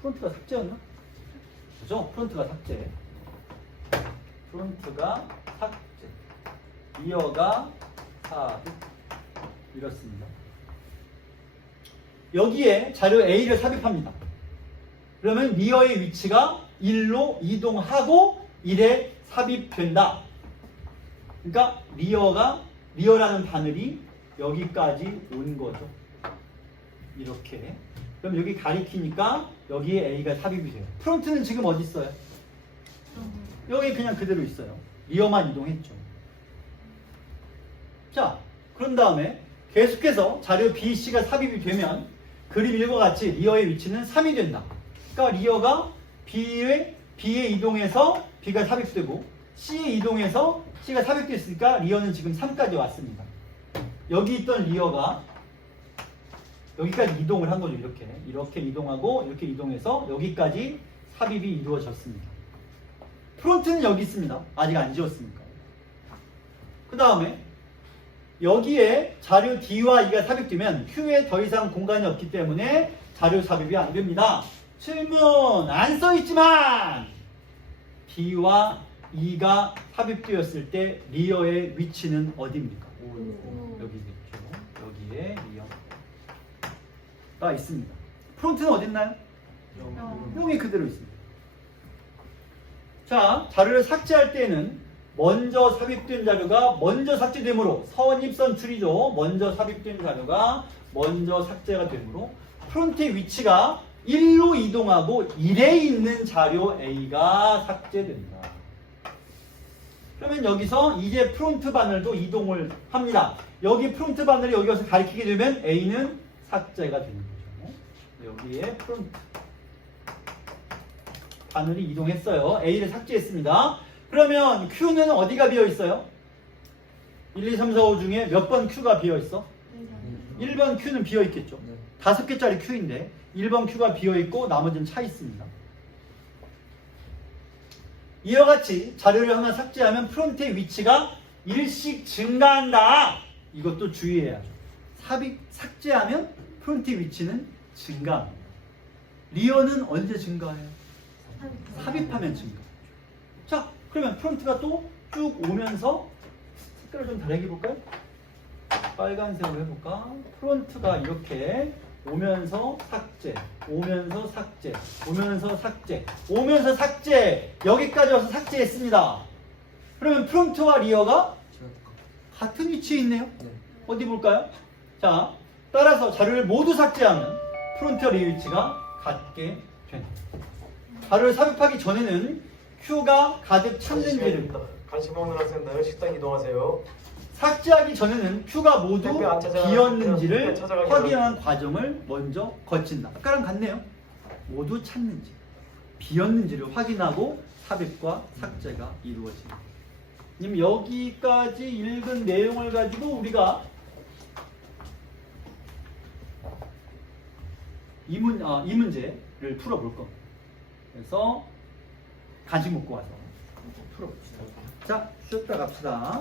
프론트가 삭제였나? 그죠? 프론트가 삭제. 프론트가 삭제. 리어가 삽입. 이렇습니다. 여기에 자료 A를 삽입합니다. 그러면 리어의 위치가 1로 이동하고 1에 삽입된다. 그러니까 리어라는 바늘이 여기까지 온 거죠. 이렇게. 그럼 여기 가리키니까 여기에 A가 삽입이 돼요. 프론트는 지금 어디 있어요? 여기 그냥 그대로 있어요. 리어만 이동했죠. 자, 그런 다음에 계속해서 자료 B, C가 삽입이 되면 그림 1과 같이 리어의 위치는 3이 된다. 그러니까 리어가 B에 이동해서 B가 삽입되고 C에 이동해서 C가 삽입됐으니까 리어는 지금 3까지 왔습니다. 여기 있던 리어가 여기까지 이동을 한 거죠. 이렇게 이동하고 이렇게 이동해서 여기까지 삽입이 이루어졌습니다. 프론트는 여기 있습니다. 아직 안 지웠으니까. 그 다음에 여기에 자료 D와 E가 삽입되면 Q에 더 이상 공간이 없기 때문에 자료 삽입이 안 됩니다. 질문 안 써있지만 D와 E가 삽입되었을 때 리어의 위치는 어디입니까? 여기 있죠. 여기에 리어가 있습니다. 프론트는 어디 있나요? 여기 그대로 있습니다. 자, 자료를 삭제할 때는 먼저 삽입된 자료가 먼저 삭제되므로 선입선출이죠. 먼저 삽입된 자료가 먼저 삭제가 되므로 프론트의 위치가 1로 이동하고 1에 있는 자료 A가 삭제됩니다. 그러면 여기서 이제 프론트 바늘도 이동을 합니다. 여기 프론트 바늘이 여기 와서 가리키게 되면 A는 삭제가 되는 거죠. 여기에 프론트 바늘이 이동했어요. A를 삭제했습니다. 그러면 Q는 어디가 비어있어요? 1, 2, 3, 4, 5 중에 몇 번 Q가 비어있어? 1번 Q는 비어있겠죠. 5개짜리 Q인데 1번 Q가 비어있고 나머지는 차 있습니다. 이와 같이 자료를 하나 삭제하면 프론트의 위치가 1씩 증가한다. 이것도 주의해야죠. 삭제하면 프론트의 위치는 증가합니다. 리어는 언제 증가해요? 삽입하면 증가하죠. 자, 그러면 프론트가 또 쭉 오면서 색깔을 좀 다르게 해볼까요? 빨간색으로 해볼까? 프론트가 이렇게 오면서 삭제, 오면서 삭제, 오면서 삭제, 오면서 삭제. 여기까지 와서 삭제했습니다. 그러면 프론트와 리어가 같은 위치에 있네요. 어디 볼까요? 자, 따라서 자료를 모두 삭제하면 프론트와 리어 위치가 같게 됩니다. 자료를 삽입하기 전에는 Q가 가득 찼는지를 간식 먹는 학생들 식당 이동하세요. 삭제하기 전에는 Q가 모두 택배 안 찾아가는 비었는지를 택배 찾아가기 확인하는 과정을 먼저 거친다. 아까랑 같네요. 모두 찾는지, 비었는지를 확인하고 삽입과 삭제가 이루어집니다. 님 여기까지 읽은 내용을 가지고 우리가 이 문제를 풀어볼 겁니다. 그래서 간식 먹고 와서 풀어봅시다. 자, 쉬었다 갑시다.